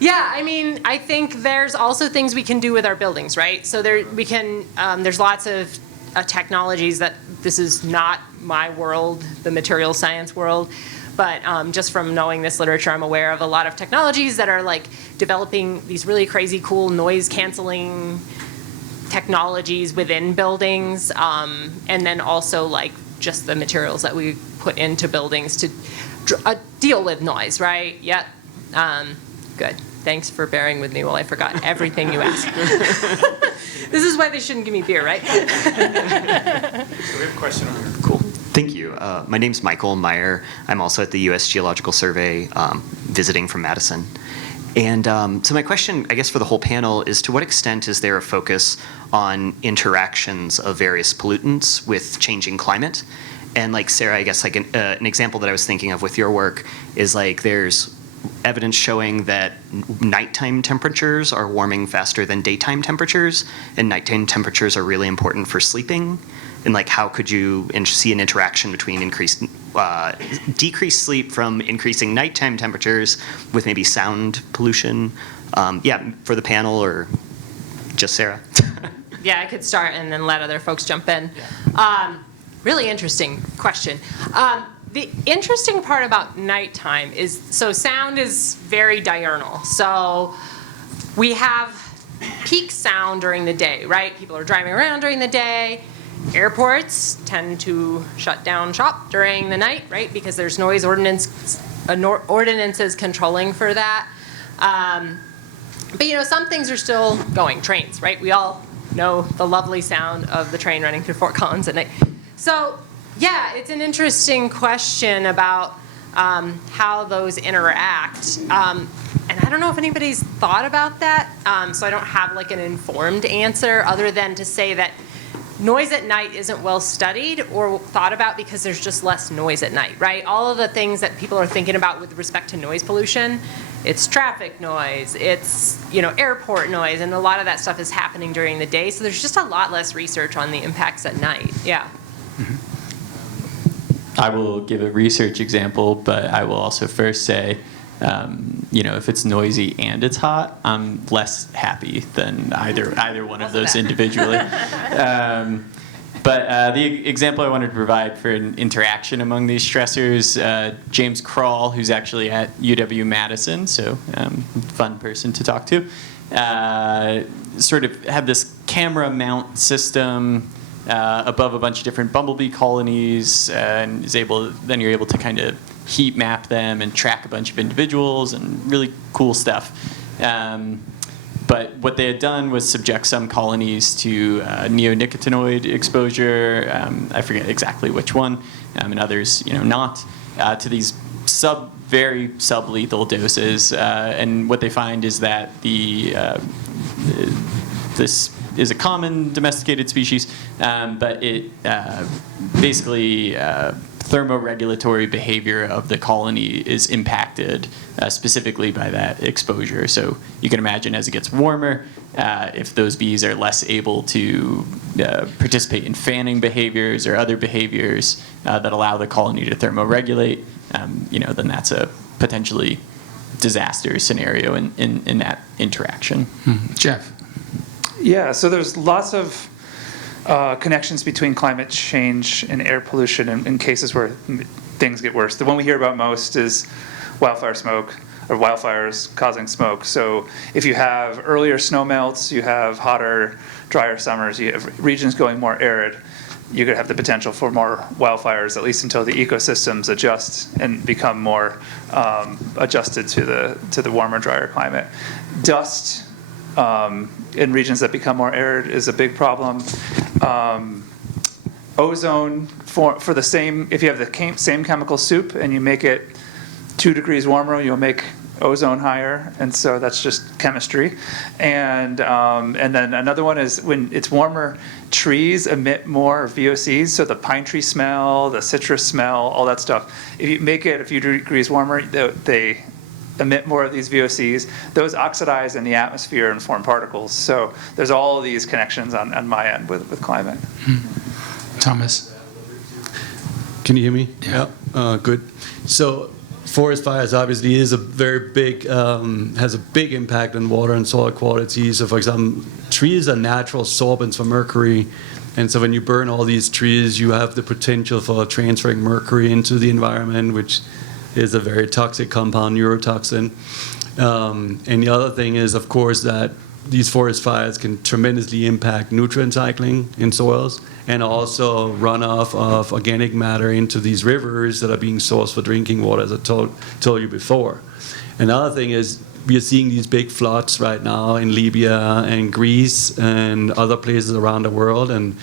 Yeah, I mean, I think there's also things we can do with our buildings, right? So there we can, there's lots of technologies that, this is not my world, the material science world, but just from knowing this literature, I'm aware of a lot of technologies that are like developing these really crazy cool noise canceling technologies within buildings, and then also like just the materials that we put into buildings to deal with noise, right? Yep. Good. Thanks for bearing with me while I forgot everything you asked. This is why they shouldn't give me beer, right? So we have a question over here. Cool. Thank you. My name's Michael Meyer. I'm also at the U.S. Geological Survey, visiting from Madison. And so my question, I guess, for the whole panel is, to what extent is there a focus on interactions of various pollutants with changing climate? And like Sara, I guess like an example that I was thinking of with your work is like there's evidence showing that nighttime temperatures are warming faster than daytime temperatures, and nighttime temperatures are really important for sleeping. And like, how could you see an interaction between decreased sleep from increasing nighttime temperatures with maybe sound pollution? Yeah, for the panel, or just Sara? Yeah, I could start and then let other folks jump in. Really interesting question. The interesting part about nighttime is, so sound is very diurnal. So we have peak sound during the day, right? People are driving around during the day. Airports tend to shut down shop during the night, right? Because there's noise ordinances controlling for that. But you know, some things are still going. Trains, right? We all know the lovely sound of the train running through Fort Collins at night. So, yeah, it's an interesting question about how those interact. And I don't know if anybody's thought about that, so I don't have like an informed answer other than to say that noise at night isn't well studied or thought about because there's just less noise at night, right? All of the things that people are thinking about with respect to noise pollution, it's traffic noise, it's, you know, airport noise, and a lot of that stuff is happening during the day, so there's just a lot less research on the impacts at night, yeah. I will give a research example, but I will also first say, you know, if it's noisy and it's hot, I'm less happy than either one of those individually. But the example I wanted to provide for an interaction among these stressors, James Kroll, who's actually at UW-Madison, so fun person to talk to, sort of had this camera mount system above a bunch of different bumblebee colonies, and then you're able to kind of heat map them and track a bunch of individuals and really cool stuff. But what they had done was subject some colonies to neonicotinoid exposure, I forget exactly which one, and others, you know, not, to these very sublethal doses. And what they find is that this is a common domesticated species, but it basically thermoregulatory behavior of the colony is impacted specifically by that exposure. So you can imagine as it gets warmer, if those bees are less able to participate in fanning behaviors or other behaviors that allow the colony to thermoregulate, you know, then that's a potentially disaster scenario in that interaction. Jeff? Yeah, so there's lots of connections between climate change and air pollution in cases where things get worse. The one we hear about most is wildfire smoke, or wildfires causing smoke. So if you have earlier snow melts, you have hotter, drier summers, you have regions going more arid, you're going to have the potential for more wildfires, at least until the ecosystems adjust and become more adjusted to the warmer, drier climate. Dust in regions that become more arid is a big problem. Ozone for the same, if you have the same chemical soup and you make it 2 degrees warmer, you'll make ozone higher, and so that's just chemistry. And then another one is when it's warmer, trees emit more VOCs, so the pine tree smell, the citrus smell, all that stuff. If you make it a few degrees warmer, they emit more of these VOCs. Those oxidize in the atmosphere and form particles. So there's all of these connections on my end with climate. Thomas? Can you hear me? Yeah. Good. So forest fires obviously is a very big, has a big impact on water and soil quality. So for example, trees are natural sorbents for mercury. And so when you burn all these trees, you have the potential for transferring mercury into the environment, which is a very toxic compound, neurotoxin. And the other thing is, of course, that these forest fires can tremendously impact nutrient cycling in soils and also runoff of organic matter into these rivers that are being sourced for drinking water, as I told you before. Another thing is we are seeing these big floods right now in Libya and Greece and other places around the world. And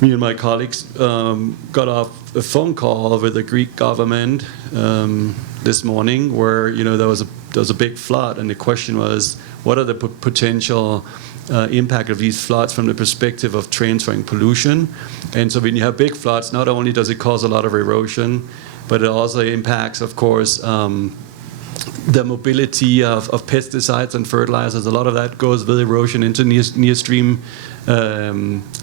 me and my colleagues got off a phone call with the Greek government this morning where, you know, there was a big flood, and the question was, what are the potential impact of these floods from the perspective of transferring pollution? And so when you have big floods, not only does it cause a lot of erosion, but it also impacts, of course, the mobility of pesticides and fertilizers. A lot of that goes with erosion into near stream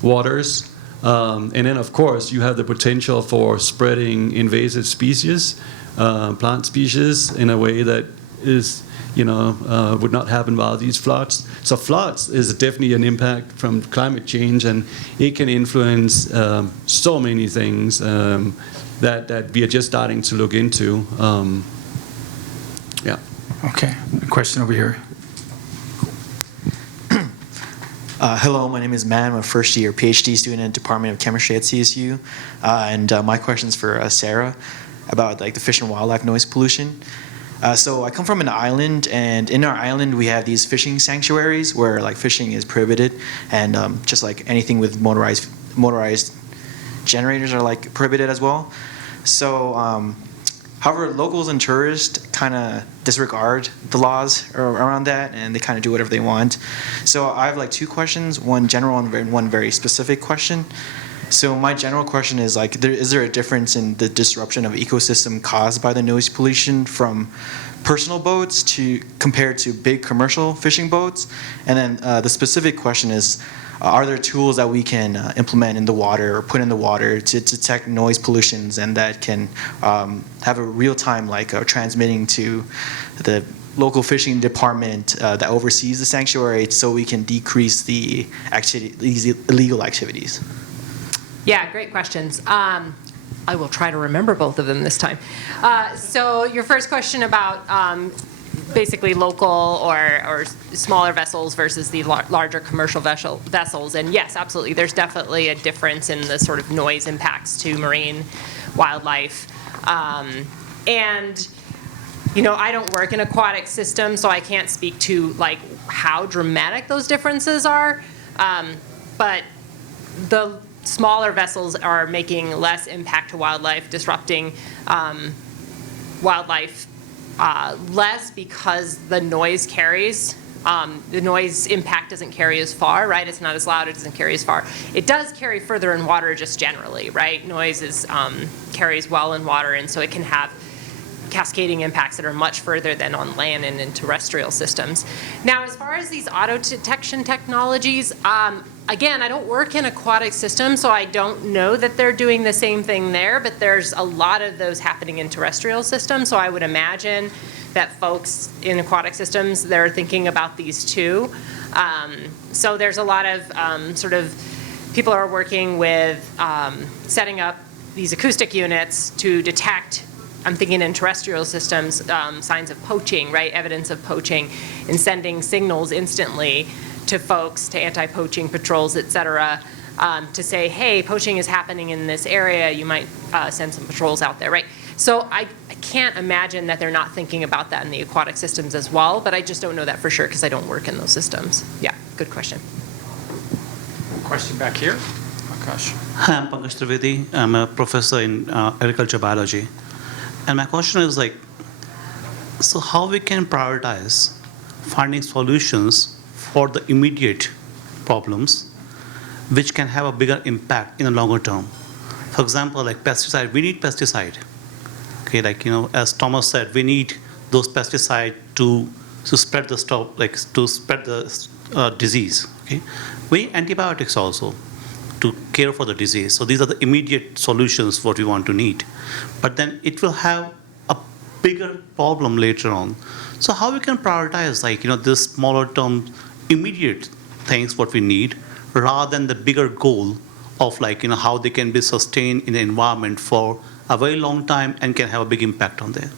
waters. And then, of course, you have the potential for spreading invasive species, plant species, in a way that is, you know, would not happen without these floods. So floods is definitely an impact from climate change, and it can influence so many things that we are just starting to look into. Yeah. Okay. A question over here. Hello, my name is Matt. I'm a first-year PhD student in the Department of Chemistry at CSU. And my question is for Sara about like the fish and wildlife noise pollution. So I come from an island, and in our island we have these fishing sanctuaries where like fishing is prohibited, and just like anything with motorized generators are like prohibited as well. So, however, locals and tourists kind of disregard the laws around that, and they kind of do whatever they want. So I have like two questions, one general and one very specific question. So my general question is like, is there a difference in the disruption of ecosystem caused by the noise pollution from personal boats compared to big commercial fishing boats? And then the specific question is, are there tools that we can implement in the water or put in the water to detect noise pollutions and that can have a real time transmitting to the local fishing department that oversees the sanctuary so we can decrease the these illegal activities? Yeah, great questions. I will try to remember both of them this time. So your first question about basically local or smaller vessels versus the larger commercial vessels. And yes, absolutely, there's definitely a difference in the sort of noise impacts to marine wildlife. And I don't work in aquatic systems, so I can't speak to like how dramatic those differences are. But the smaller vessels are making less impact to wildlife, disrupting wildlife less because the noise carries. The noise impact doesn't carry as far, right? It's not as loud, it doesn't carry as far. It does carry further in water just generally, right? Noise carries well in water, and so it can have cascading impacts that are much further than on land and in terrestrial systems. Now, as far as these auto detection technologies, again, I don't work in aquatic systems, so I don't know that they're doing the same thing there, but there's a lot of those happening in terrestrial systems, so I would imagine that folks in aquatic systems, they're thinking about these too. So there's a lot of people are working with setting up these acoustic units to detect, I'm thinking in terrestrial systems, signs of poaching, right? Evidence of poaching, and sending signals instantly to folks, to anti-poaching patrols, et cetera, to say, hey, poaching is happening in this area, you might send some patrols out there, right? So I can't imagine that they're not thinking about that in the aquatic systems as well, but I just don't know that for sure because I don't work in those systems. Yeah, good question. Question back here. Akash. Hi, I'm Pankaj Trivedi. I'm a professor in agriculture biology. And my question is so how we can prioritize finding solutions for the immediate problems which can have a bigger impact in the longer term? For example, like pesticide, we need pesticide. Okay, as Thomas said, we need those pesticides to spread the stuff, to spread the disease. Okay, we need antibiotics also to care for the disease. So these are the immediate solutions what we want to need. But then it will have a bigger problem later on. So how we can prioritize this smaller term immediate things what we need rather than the bigger goal of how they can be sustained in the environment for a very long time and can have a big impact on there.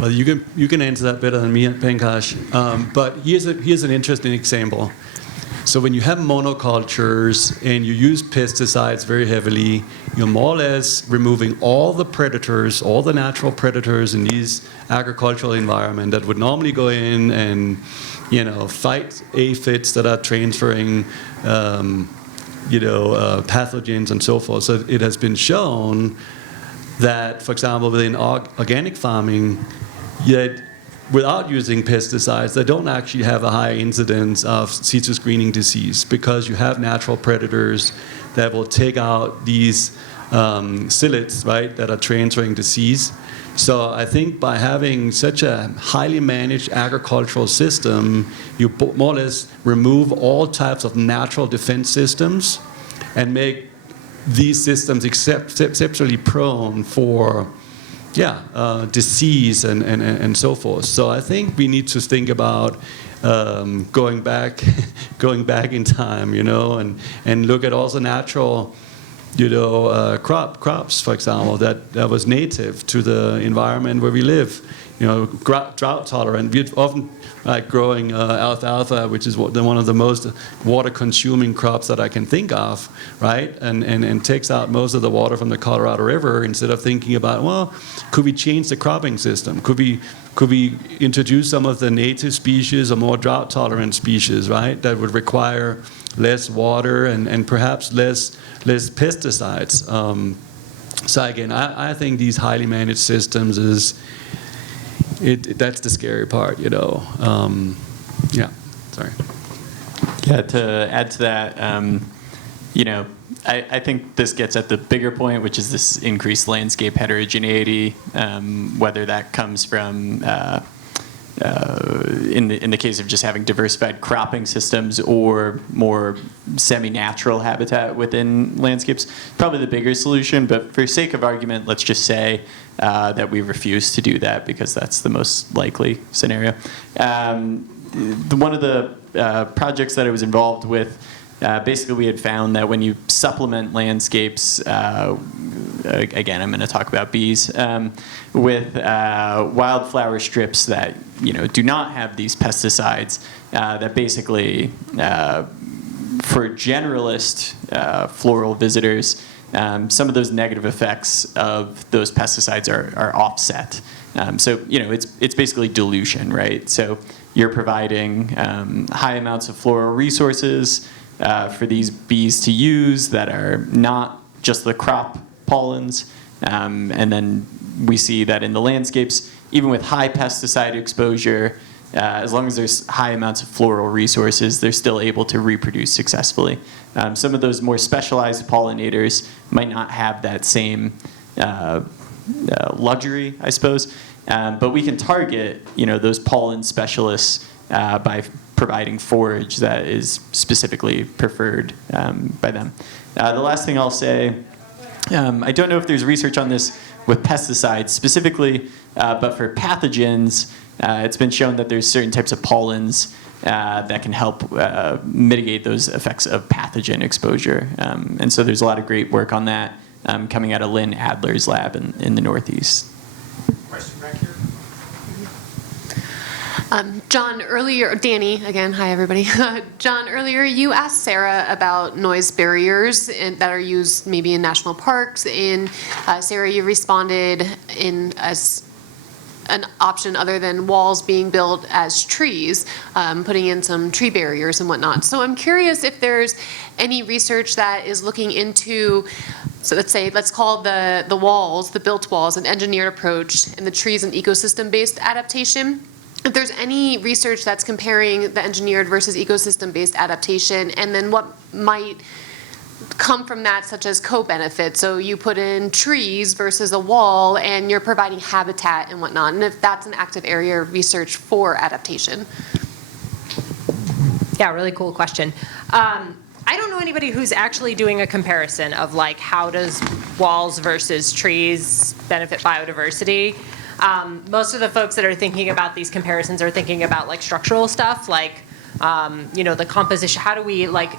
Well, you can answer that better than me, Pankaj. But here's an interesting example. So when you have monocultures and you use pesticides very heavily, you're more or less removing all the predators, all the natural predators in these agricultural environment that would normally go in and fight aphids that are transferring pathogens and so forth. So it has been shown that, for example, within organic farming, yet without using pesticides, they don't actually have a high incidence of citrus greening disease because you have natural predators that will take out these psyllids, right, that are transferring disease. So I think by having such a highly managed agricultural system, you more or less remove all types of natural defense systems and make these systems exceptionally prone for disease and so forth. So I think we need to think about going back in time, and look at also natural, crops, for example, that was native to the environment where we live. drought tolerant. We're often growing alfalfa, which is one of the most water-consuming crops that I can think of, right? And takes out most of the water from the Colorado River. Instead of thinking about, well, could we change the cropping system? Could we introduce some of the native species or more drought-tolerant species, right? That would require less water and perhaps less pesticides. So again, I think these highly managed systems that's the scary part, Yeah, sorry. Yeah, to add to that, I think this gets at the bigger point, which is this increased landscape heterogeneity, whether that comes from, in the case of just having diversified cropping systems or more semi-natural habitat within landscapes, probably the bigger solution. But for sake of argument, let's just say that we refuse to do that because that's the most likely scenario. One of the projects that I was involved with, basically we had found that when you supplement landscapes, again, I'm going to talk about bees, with wildflower strips that do not have these pesticides, that basically for generalist floral visitors, some of those negative effects of those pesticides are offset. So it's basically dilution, right? So you're providing high amounts of floral resources for these bees to use that are not just the crop pollens. And then we see that in the landscapes, even with high pesticide exposure, as long as there's high amounts of floral resources, they're still able to reproduce successfully. Some of those more specialized pollinators might not have that same luxury, I suppose. But we can target, those pollen specialists by providing forage that is specifically preferred by them. The last thing I'll say, I don't know if there's research on this with pesticides specifically, but for pathogens, it's been shown that there's certain types of pollens that can help mitigate those effects of pathogen exposure. And so there's a lot of great work on that coming out of Lynn Adler's lab in the Northeast. Question back here. John, earlier, Danny, again, hi everybody. John, earlier you asked Sara about noise barriers that are used maybe in national parks, and Sara, you responded as an option other than walls being built as trees, putting in some tree barriers and whatnot. So I'm curious if there's any research that is looking into, so let's call the walls, the built walls, an engineered approach, and the trees an ecosystem-based adaptation. If there's any research that's comparing the engineered versus ecosystem-based adaptation, and then what might come from that, such as co-benefits. So you put in trees versus a wall, and you're providing habitat and whatnot, and if that's an active area of research for adaptation. Yeah, really cool question. I don't know anybody who's actually doing a comparison of like how does walls versus trees benefit biodiversity. Most of the folks that are thinking about these comparisons are thinking about like structural stuff, like the composition. How do we like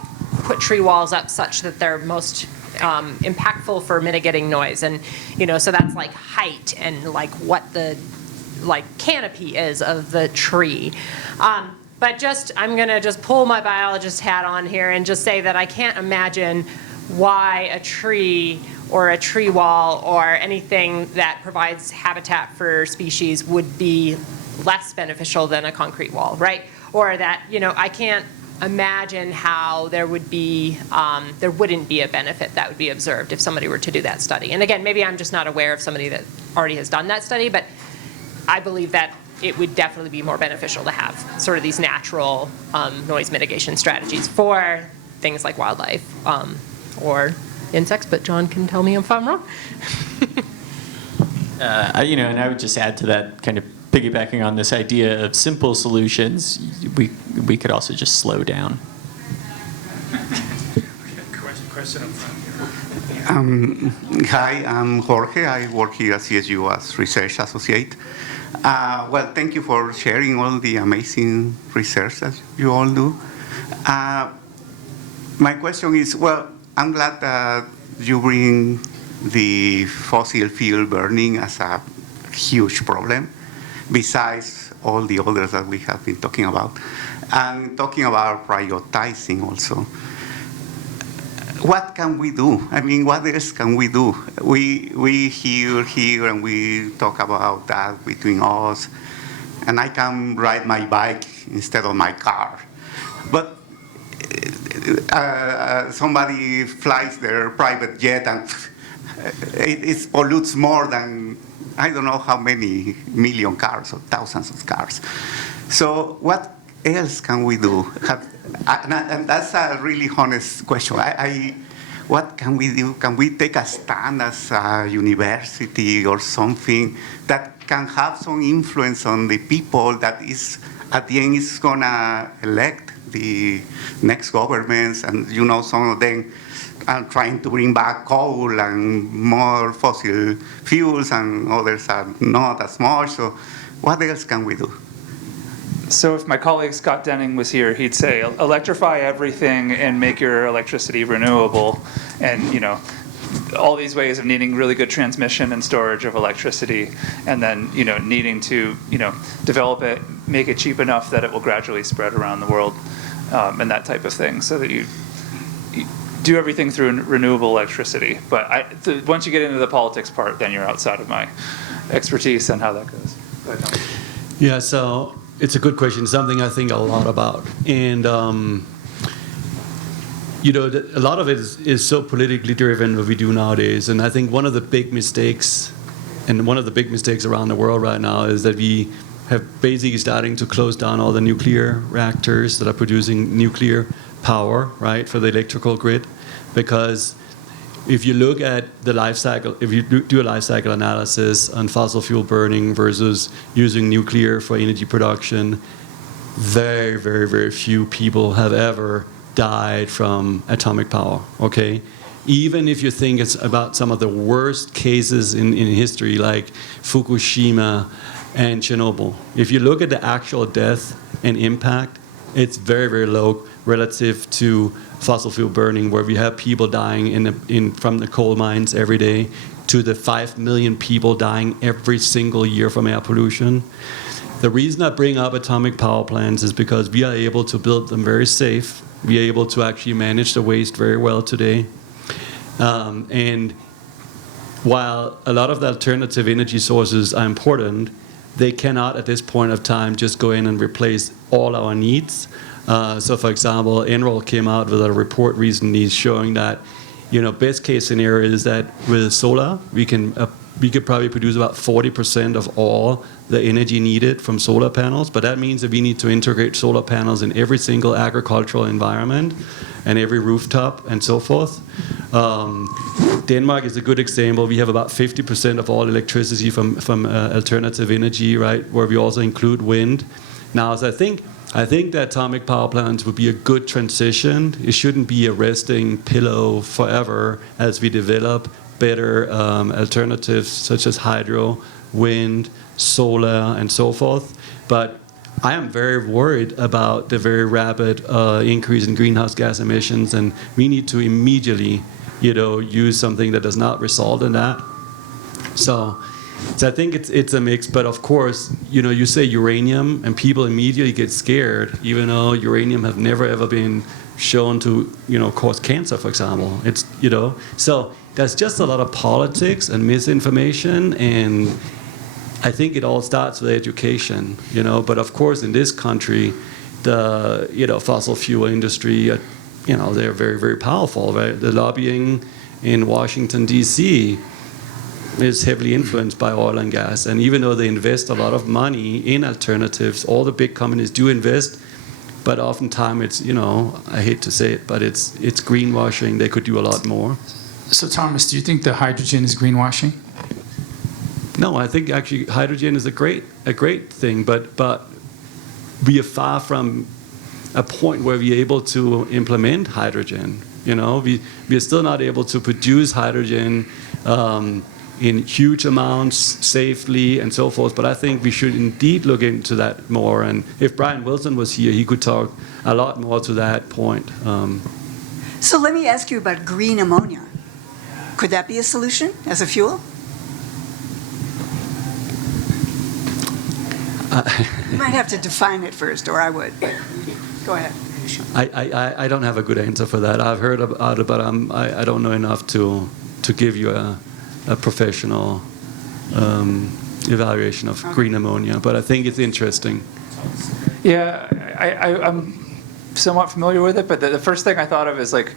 put tree walls up such that they're most impactful for mitigating noise? And so that's like height and like what the like canopy is of the tree. But I'm gonna just pull my biologist hat on here and just say that I can't imagine why a tree or a tree wall or anything that provides habitat for species would be less beneficial than a concrete wall, right? Or that, I can't imagine how there wouldn't be a benefit that would be observed if somebody were to do that study. And again, maybe I'm just not aware of somebody that already has done that study, but I believe that it would definitely be more beneficial to have sort of these natural noise mitigation strategies for things like wildlife or insects, but John can tell me if I'm wrong. And I would just add to that, kind of piggybacking on this idea of simple solutions, we could also just slow down. Question up front here. Hi, I'm Jorge. I work here at CSU as research associate. Well, thank you for sharing all the amazing research that you all do. My question is, well, I'm glad that you bring the fossil fuel burning as a huge problem. besides all the others that we have been talking about. And talking about prioritizing also. What can we do? I mean, what else can we do? We hear here and we talk about that between us, and I can ride my bike instead of my car. But somebody flies their private jet and it pollutes more than I don't know how many million cars or thousands of cars. So what else can we do? And that's a really honest question. What can we do? Can we take a stand as a university or something that can have some influence on the people that is, at the end, is going to elect the next governments? And, you know, some of them are trying to bring back coal and more fossil fuels, and others are not as much. So what else can we do? So if my colleague Scott Denning was here, he'd say, electrify everything and make your electricity renewable. And, you know, all these ways of needing really good transmission and storage of electricity, and then, you know, needing to, you know, develop it, make it cheap enough that it will gradually spread around the world, and that type of thing, so that you do everything through renewable electricity. But once you get into the politics part, then you're outside of my expertise and how that goes. Go ahead, Tom. Yeah, so it's a good question, something I think a lot about. And, you know, a lot of it is so politically driven, what we do nowadays. And I think one of the big mistakes, around the world right now, is that we have basically starting to close down all the nuclear reactors that are producing nuclear power, right, for the electrical grid. Because if you look at the life cycle, if you do a life cycle analysis on fossil fuel burning versus using nuclear for energy production, very, very, very few people have ever died from atomic power, okay? Even if you think it's about some of the worst cases in history, like Fukushima and Chernobyl, if you look at the actual death and impact, it's very, very low relative to fossil fuel burning, where we have people dying from the coal mines every day, to the 5 million people dying every single year from air pollution. The reason I bring up atomic power plants is because we are able to build them very safe. We are able to actually manage the waste very well today. And while a lot of the alternative energy sources are important, they cannot at this point of time just go in and replace all our needs. So, for example, Enroll came out with a report recently showing that, you know, best case scenario is that with solar, we could probably produce about 40% of all the energy needed from solar panels. But that means that we need to integrate solar panels in every single agricultural environment and every rooftop and so forth. Denmark is a good example. We have about 50% of all electricity from alternative energy, right, where we also include wind. Now, so I think that atomic power plants would be a good transition. It shouldn't be a resting pillow forever as we develop better alternatives such as hydro, wind, solar, and so forth. But I am very worried about the very rapid increase in greenhouse gas emissions, and we need to immediately, you know, use something that does not result in that. So I think it's a mix, but of course, you know, you say uranium and people immediately get scared, even though uranium have never ever been shown to, you know, cause cancer, for example. It's, you know, so there's just a lot of politics and misinformation, and I think it all starts with education, you know. But of course, in this country, the, you know, fossil fuel industry, you know, they're very, very powerful, right? The lobbying in Washington, D.C. is heavily influenced by oil and gas. And even though they invest a lot of money in alternatives, all the big companies do invest, but oftentimes it's, you know, I hate to say it, but it's greenwashing. They could do a lot more. So Thomas, do you think the hydrogen is greenwashing? No, I think actually hydrogen is a great thing, but we are far from a point where we're able to implement hydrogen. You know, we are still not able to produce hydrogen in huge amounts, safely, and so forth. But I think we should indeed look into that more. And if Brian Wilson was here, he could talk a lot more to that point. So let me ask you about green ammonia. Could that be a solution as a fuel? You might have to define it first, or I would. Go ahead. I don't have a good answer for that. I've heard about it, but I don't know enough to give you a professional evaluation of green ammonia. But I think it's interesting. Yeah, I'm somewhat familiar with it, but the first thing I thought of is like,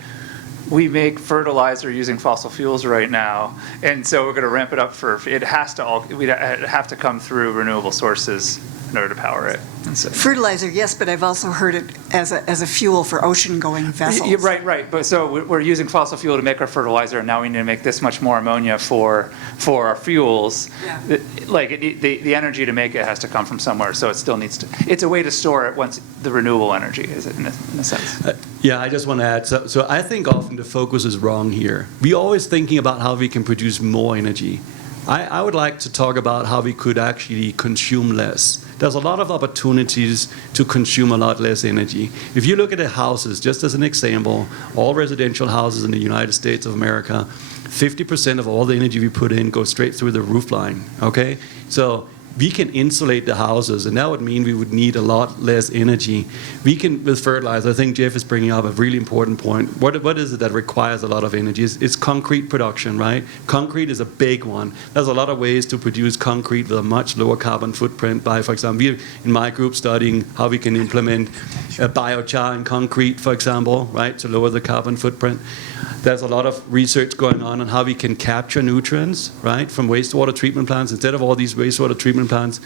we make fertilizer using fossil fuels right now, and so we're going to ramp it up it has to we'd have to come through renewable sources in order to power it. And so, Fertilizer, yes, but I've also heard it as a fuel for ocean-going vessels. right. But so we're using fossil fuel to make our fertilizer, and now we need to make this much more ammonia for our fuels. Yeah. The energy to make it has to come from somewhere, so it still needs to. It's a way to store it once the renewable energy is in a sense. Yeah, I just want to add. So I think often the focus is wrong here. We're always thinking about how we can produce more energy. I would like to talk about how we could actually consume less. There's a lot of opportunities to consume a lot less energy. If you look at the houses, just as an example, all residential houses in the United States of America, 50% of all the energy we put in goes straight through the roof line, okay? So we can insulate the houses, and that would mean we would need a lot less energy. We can, with fertilizer, I think Jeff is bringing up a really important point. What is it that requires a lot of energy? It's concrete production, right? Concrete is a big one. There's a lot of ways to produce concrete with a much lower carbon footprint by, for example, we in my group studying how we can implement biochar in concrete, for example, right, to lower the carbon footprint. There's a lot of research going on how we can capture nutrients, right, from wastewater treatment plants. Instead of all these wastewater treatment plants,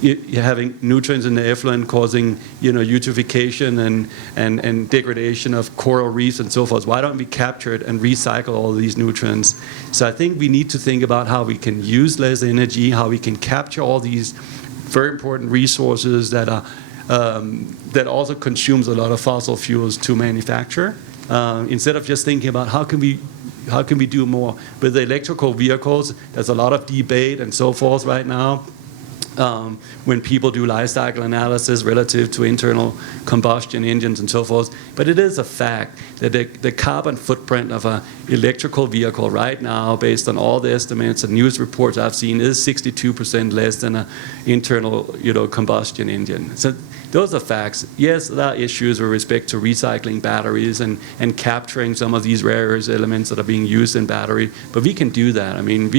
you're having nutrients in the effluent causing, eutrophication and degradation of coral reefs and so forth. Why don't we capture it and recycle all of these nutrients? So I think we need to think about how we can use less energy, how we can capture all these very important resources that are that also consumes a lot of fossil fuels to manufacture. Instead of just thinking about how can we do more with the electrical vehicles. There's a lot of debate and so forth right now when people do life cycle analysis relative to internal combustion engines and so forth. But it is a fact that the carbon footprint of an electrical vehicle right now, based on all the estimates and news reports I've seen, is 62% less than an internal combustion engine. So those are facts. Yes, there are issues with respect to recycling batteries and capturing some of these rare earth elements that are being used in battery, but we can do that. I mean,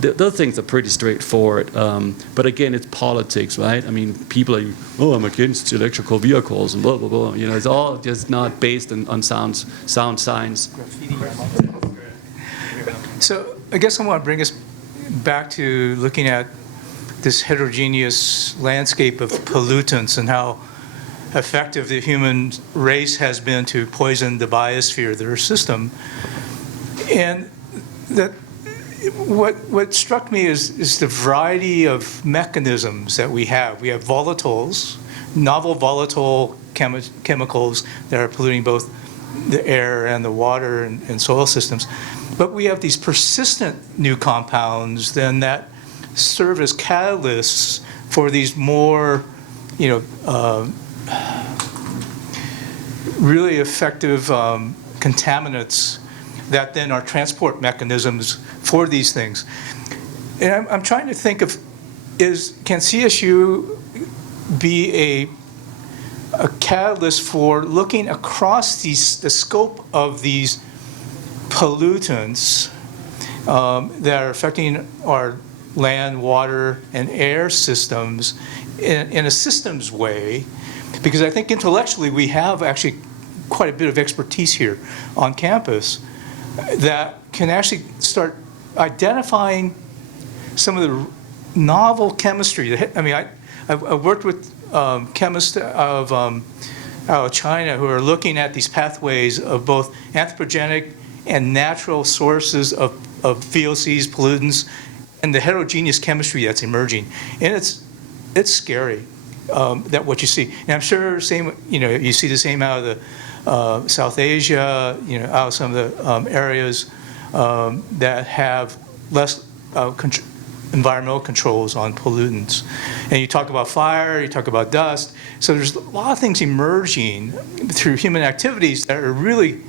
those things are pretty straightforward. But again, it's politics, right? I mean, people are, I'm against electrical vehicles and blah, blah, blah. It's all just not based on sound science. So I guess I want to bring us back to looking at this heterogeneous landscape of pollutants and how effective the human race has been to poison the biosphere, their system. And that what struck me is the variety of mechanisms that we have. We have volatiles, novel volatile chemicals that are polluting both the air and the water and soil systems. But we have these persistent new compounds then that serve as catalysts for these more, really effective contaminants that then are transport mechanisms for these things. And I'm trying to think of, can CSU be a catalyst for looking across the scope of these pollutants that are affecting our land, water, and air systems in a systems way? Because I think intellectually we have actually quite a bit of expertise here on campus that can actually start identifying some of the novel chemistry. I mean, I've worked with chemists out of China who are looking at these pathways of both anthropogenic and natural sources of VOCs, pollutants, and the heterogeneous chemistry that's emerging. And it's scary that what you see. And I'm sure you see the same out of the South Asia, out of some of the areas that have less environmental controls on pollutants. And you talk about fire, you talk about dust. So there's a lot of things emerging through human activities that are really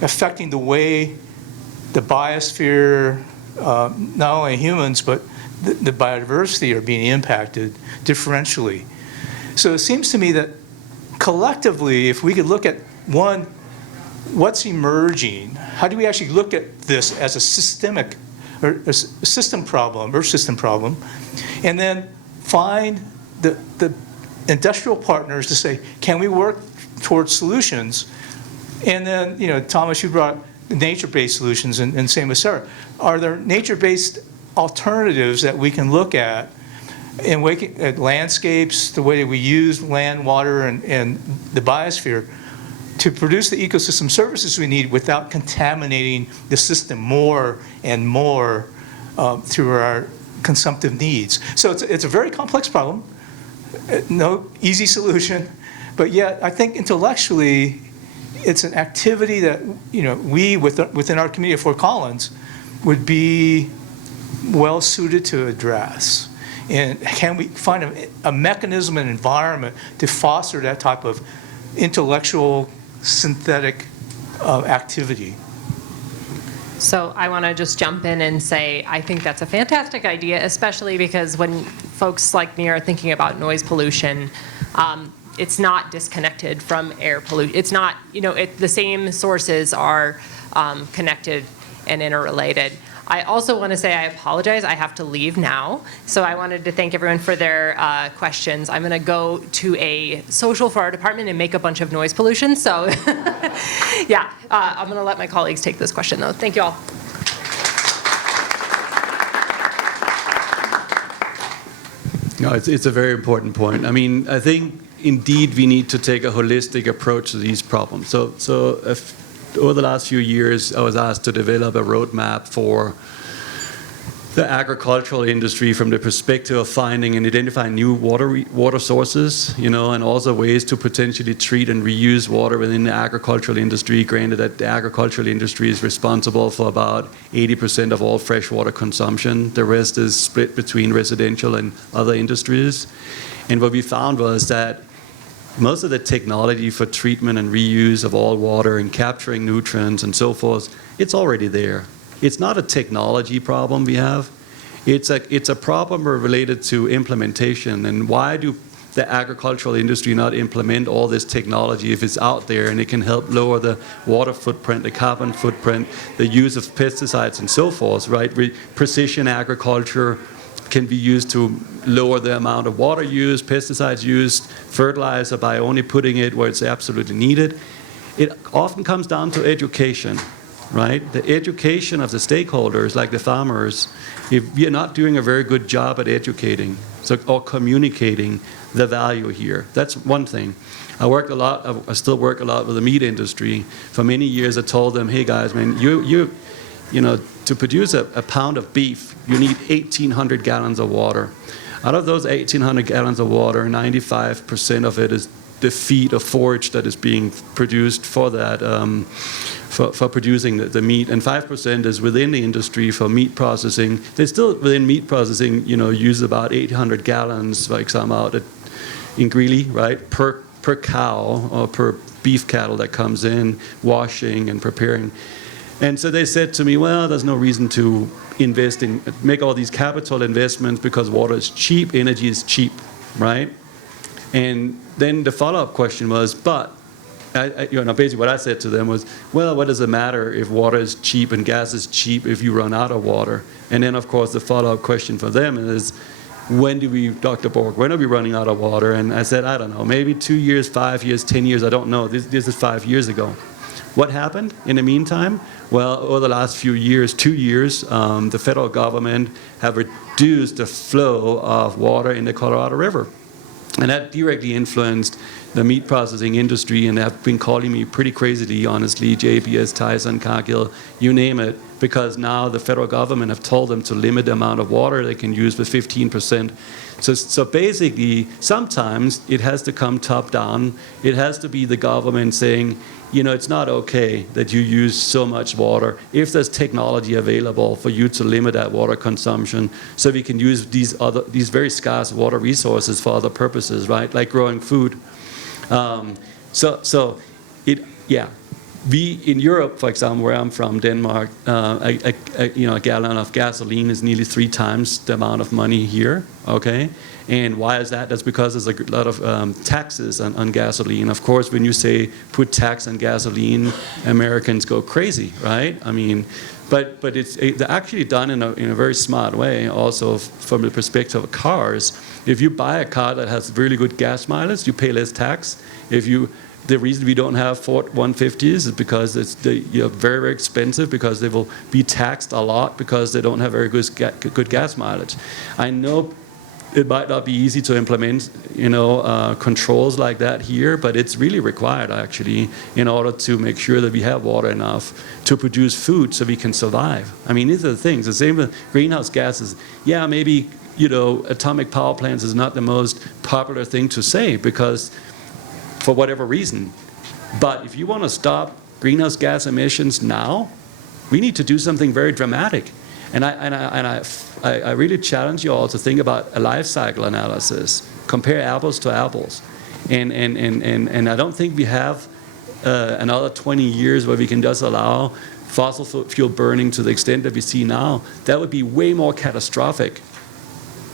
affecting the way the biosphere not only humans, but the biodiversity are being impacted differentially. So it seems to me that collectively, if we could look at, one, what's emerging, how do we actually look at this as a systemic, or a system problem, and then find the industrial partners to say, can we work towards solutions? And then, Thomas, you brought nature-based solutions, and same with Sara. Are there nature-based alternatives that we can look at in looking at landscapes, the way that we use land, water, and the biosphere to produce the ecosystem services we need without contaminating the system more and more through our consumptive needs? So it's a very complex problem, no easy solution, but yet I think intellectually it's an activity that we within our community of Fort Collins would be well suited to address. And can we find a mechanism and environment to foster that type of intellectual synthetic activity? So I want to just jump in and say I think that's a fantastic idea, especially because when folks like me are thinking about noise pollution, it's not disconnected from air pollution. It's not, the same sources are connected and interrelated. I also want to say I apologize. I have to leave now. So I wanted to thank everyone for their questions. I'm going to go to a social for our department and make a bunch of noise pollution. So yeah, I'm going to let my colleagues take this question, though. Thank you all. No, it's a very important point. I mean, I think indeed we need to take a holistic approach to these problems. So over the last few years, I was asked to develop a roadmap for the agricultural industry from the perspective of finding and identifying new water sources, and also ways to potentially treat and reuse water within the agricultural industry. Granted that the agricultural industry is responsible for about 80% of all freshwater consumption. The rest is split between residential and other industries. And what we found was that most of the technology for treatment and reuse of all water and capturing nutrients and so forth, it's already there. It's not a technology problem we have. It's a problem related to implementation. And why do the agricultural industry not implement all this technology if it's out there and it can help lower the water footprint, the carbon footprint, the use of pesticides and so forth, right? Precision agriculture can be used to lower the amount of water used, pesticides used, fertilizer by only putting it where it's absolutely needed. It often comes down to education, right? The education of the stakeholders, like the farmers, if you're not doing a very good job at educating or communicating the value here. That's one thing. I still work a lot with the meat industry. For many years I told them, hey guys, man, to produce a pound of beef, you need 1,800 gallons of water. Out of those 1,800 gallons of water, 95% of it is the feed or forage that is being produced for that, for producing the meat, and 5% is within the industry for meat processing. They still, within meat processing, use about 800 gallons, like some out in Greeley, right, per cow or per beef cattle that comes in, washing and preparing. And so they said to me, well, there's no reason to make all these capital investments because water is cheap, energy is cheap, right? And then the follow-up question was, but, basically what I said to them was, well, what does it matter if water is cheap and gas is cheap if you run out of water? And then, of course, the follow-up question for them is, Dr. Borch, when are we running out of water? And I said, I don't know, maybe 2 years, 5 years, 10 years, I don't know. This is 5 years ago. What happened in the meantime? Well, over the last few years, 2 years, the federal government have reduced the flow of water in the Colorado River. And that directly influenced the meat processing industry, and they have been calling me pretty crazily, honestly, JBS, Tyson, Cargill, you name it, because now the federal government have told them to limit the amount of water they can use with 15%. So basically, sometimes it has to come top down. It has to be the government saying, it's not okay that you use so much water. If there's technology available for you to limit that water consumption, so we can use these very scarce water resources for other purposes, right? Like growing food. we in Europe, for example, where I'm from, Denmark, a gallon of gasoline is nearly 3 times the amount of money here. Okay, and why is that? That's because there's a lot of taxes on gasoline. Of course, when you say put tax on gasoline, Americans go crazy, right? I mean, but it's actually done in a very smart way. Also, from the perspective of cars, if you buy a car that has really good gas mileage, you pay less tax. The reason we don't have Ford 150s is because they're very, very expensive, because they will be taxed a lot because they don't have very good gas mileage. I know it might not be easy to implement, controls like that here, but it's really required actually in order to make sure that we have water enough to produce food so we can survive. I mean, these are the things. The same with greenhouse gases. Yeah, maybe atomic power plants is not the most popular thing to say because for whatever reason. But if you want to stop greenhouse gas emissions now, we need to do something very dramatic. And I really challenge you all to think about a life cycle analysis. Compare apples to apples. And I don't think we have another 20 years where we can just allow fossil fuel burning to the extent that we see now. That would be way more catastrophic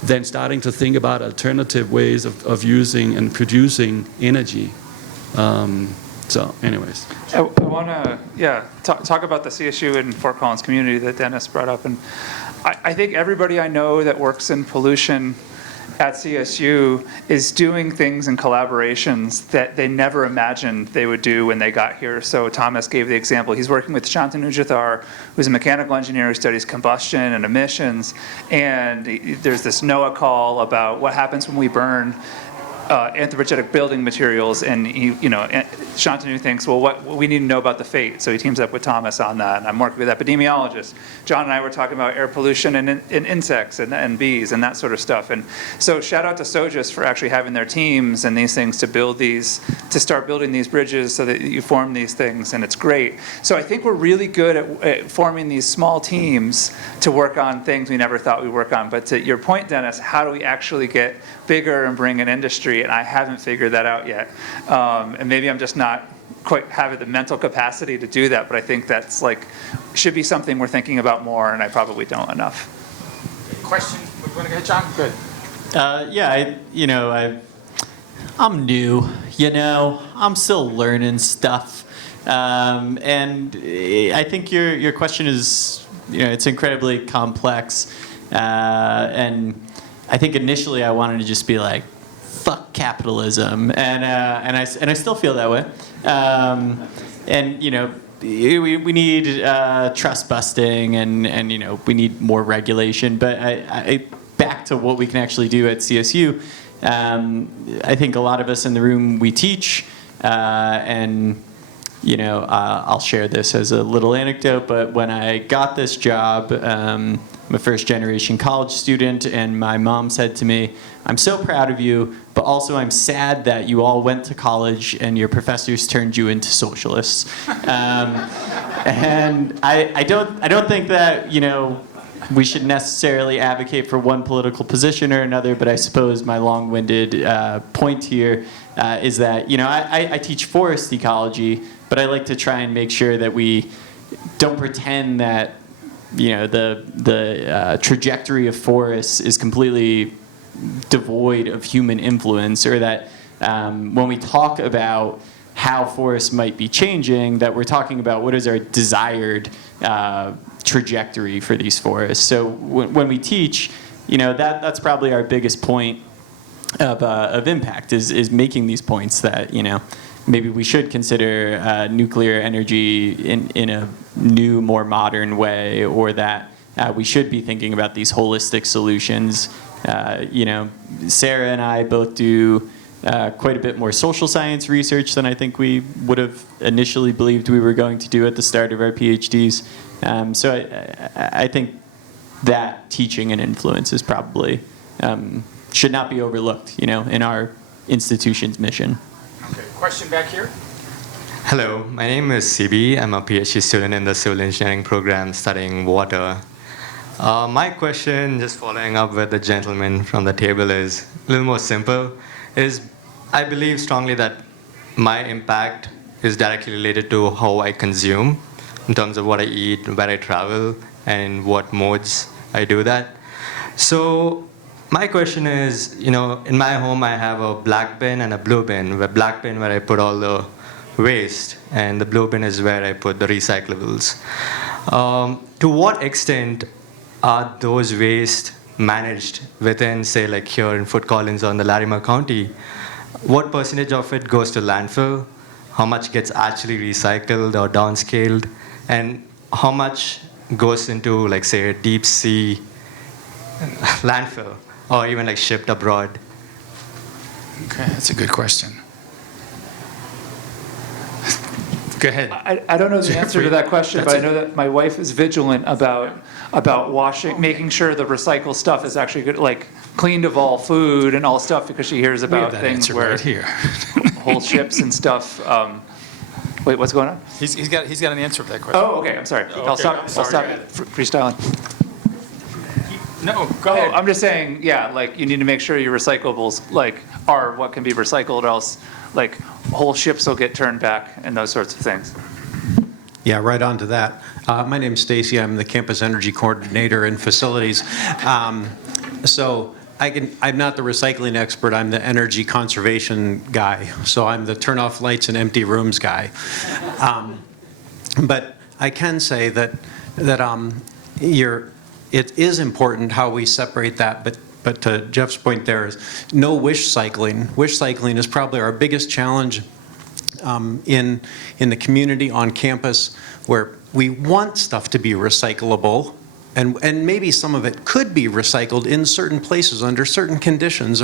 than starting to think about alternative ways of using and producing energy. So anyways. I want to, talk about the CSU and Fort Collins community that Dennis brought up. And I think everybody I know that works in pollution at CSU is doing things in collaborations that they never imagined they would do when they got here. So Thomas gave the example. He's working with Shantanu Jathar, who's a mechanical engineer who studies combustion and emissions. And there's this NOAA call about what happens when we burn anthropogenic building materials, and Shantanu thinks, well, what we need to know about the fate. So he teams up with Thomas on that, and I'm working with epidemiologists. John and I were talking about air pollution and insects and bees and that sort of stuff. And so shout out to SOJUS for actually having their teams and these things to start building these bridges so that you form these things, and it's great. So I think we're really good at forming these small teams to work on things we never thought we'd work on. But to your point, Dennis, how do we actually get bigger and bring an industry? And I haven't figured that out yet. And maybe I'm just not quite having the mental capacity to do that, but I think that's should be something we're thinking about more, and I probably don't enough. Question? You want to go ahead, John? Good. I'm new, I'm still learning stuff. And I think your question is, it's incredibly complex. And I think initially I wanted to just be like, fuck capitalism, and I still feel that way. We need trust busting, and we need more regulation. But I back to what we can actually do at CSU. I think a lot of us in the room, we teach, and I'll share this as a little anecdote. But when I got this job, I'm a first-generation college student, and my mom said to me, "I'm so proud of you, but also I'm sad that you all went to college and your professors turned you into socialists." And I don't think that we should necessarily advocate for one political position or another, but I suppose my long-winded point here is that I teach forest ecology, but I like to try and make sure that we don't pretend that the trajectory of forests is completely devoid of human influence, or that when we talk about how forests might be changing, that we're talking about what is our desired trajectory for these forests. So when we teach, that's probably our biggest point of impact is making these points that maybe we should consider nuclear energy in a new, more modern way, or that we should be thinking about these holistic solutions. Sara and I both do quite a bit more social science research than I think we would have initially believed we were going to do at the start of our PhDs. So I think that teaching and influence is probably should not be overlooked, in our institution's mission. Okay, question back here. Hello, my name is CB. I'm a PhD student in the civil engineering program studying water. My question, just following up with the gentleman from the table, is a little more simple. I believe strongly that my impact is directly related to how I consume, in terms of what I eat, where I travel, and in what modes I do that. So my question is, you know, in my home I have a black bin and a blue bin. The black bin where I put all the waste, and the blue bin is where I put the recyclables. To what extent are those waste managed within, say, like here in Fort Collins or in the Larimer County? What percentage of it goes to landfill? How much gets actually recycled or downscaled? And how much goes into, like, say, a deep sea landfill, or even like shipped abroad? Okay, that's a good question. Go ahead. I don't know the answer to that question, but I know that my wife is vigilant about washing, making sure the recycled stuff is actually good, like cleaned of all food and all stuff, because she hears about things where right here. whole ships and stuff. Wait, what's going on? He's got an answer for that question. Oh, okay. I'm sorry. I'll stop freestyling. No, go ahead. I'm just saying, yeah, like you need to make sure your recyclables like are what can be recycled, or else like whole ships will get turned back and those sorts of things. Yeah, right on to that. My name's Stacy. I'm the campus energy coordinator in facilities. So I'm not the recycling expert. I'm the energy conservation guy. So I'm the turn off lights and empty rooms guy. But I can say that it is important how we separate that. But to Jeff's point, there is no wish cycling. Wish cycling is probably our biggest challenge in the community on campus, where we want stuff to be recyclable, and maybe some of it could be recycled in certain places under certain conditions,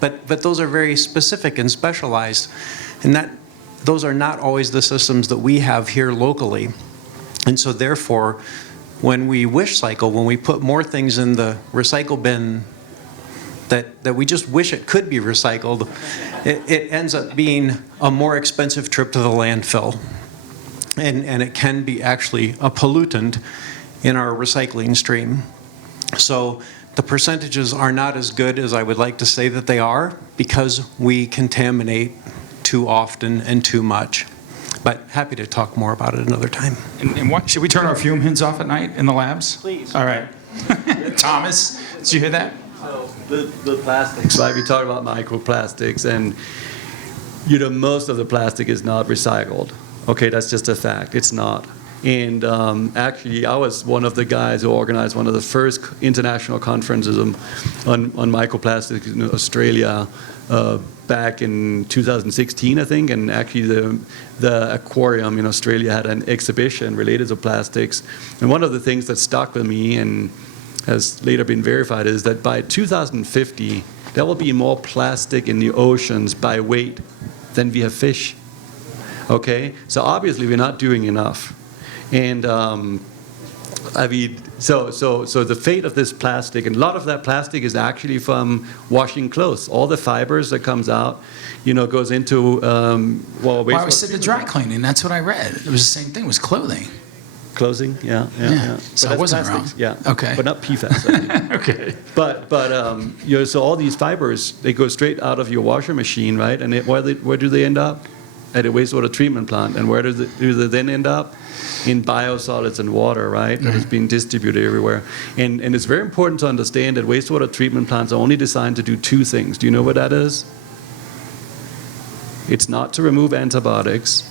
but those are very specific and specialized, and those are not always the systems that we have here locally. And so therefore, when we wish cycle, when we put more things in the recycle bin that we just wish it could be recycled, it ends up being a more expensive trip to the landfill. And it can be actually a pollutant in our recycling stream. So the percentages are not as good as I would like to say that they are, because we contaminate too often and too much. But happy to talk more about it another time. And what, should we turn our fume hoods off at night in the labs? Please. All right. Thomas, did you hear that? So the plastics, right? We talked about microplastics, and most of the plastic is not recycled. Okay, that's just a fact. It's not. And actually, I was one of the guys who organized one of the first international conferences on microplastics in Australia back in 2016, I think. And actually, the aquarium in Australia had an exhibition related to plastics. And one of the things that stuck with me and has later been verified is that by 2050, there will be more plastic in the oceans by weight than we have fish. Okay, so obviously we're not doing enough. And I mean, so the fate of this plastic, and a lot of that plastic is actually from washing clothes. All the fibers that comes out, goes into Well, I said the dry cleaning. That's what I read. It was the same thing. It was clothing. Clothing, yeah. So I wasn't wrong. Yeah. Okay. But not PFAS. I think. Okay. But so all these fibers, they go straight out of your washer machine, right? And where do they end up? At a wastewater treatment plant. And where do they then end up? In biosolids and water, right? That is being distributed everywhere. And it's very important to understand that wastewater treatment plants are only designed to do two things. Do you know what that is? It's not to remove antibiotics.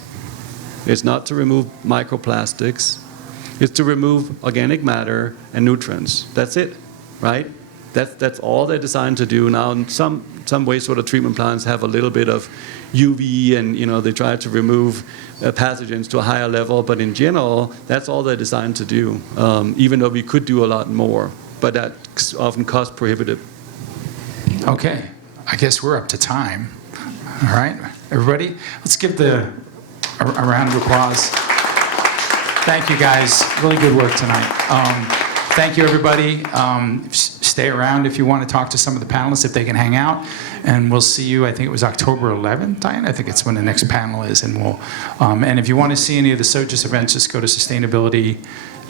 It's not to remove microplastics. It's to remove organic matter and nutrients. That's it, right? That's all they're designed to do. Now, some wastewater treatment plants have a little bit of UV, and they try to remove pathogens to a higher level. But in general, that's all they're designed to do. Even though we could do a lot more, but that's often cost prohibitive. Okay, I guess we're up to time. All right, everybody, let's give a round of applause. Thank you, guys. Really good work tonight. Thank you, everybody. Stay around if you want to talk to some of the panelists, if they can hang out. And we'll see you, I think it was October 11th, Diane? I think it's when the next panel is. And and if you want to see any of the SOGIS events, just go to sustainability,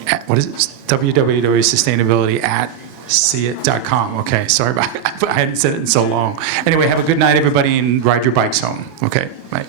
www.sustainability@seeit.com. Okay, sorry, I hadn't said it in so long. Anyway, have a good night, everybody, and ride your bikes home. Okay, bye.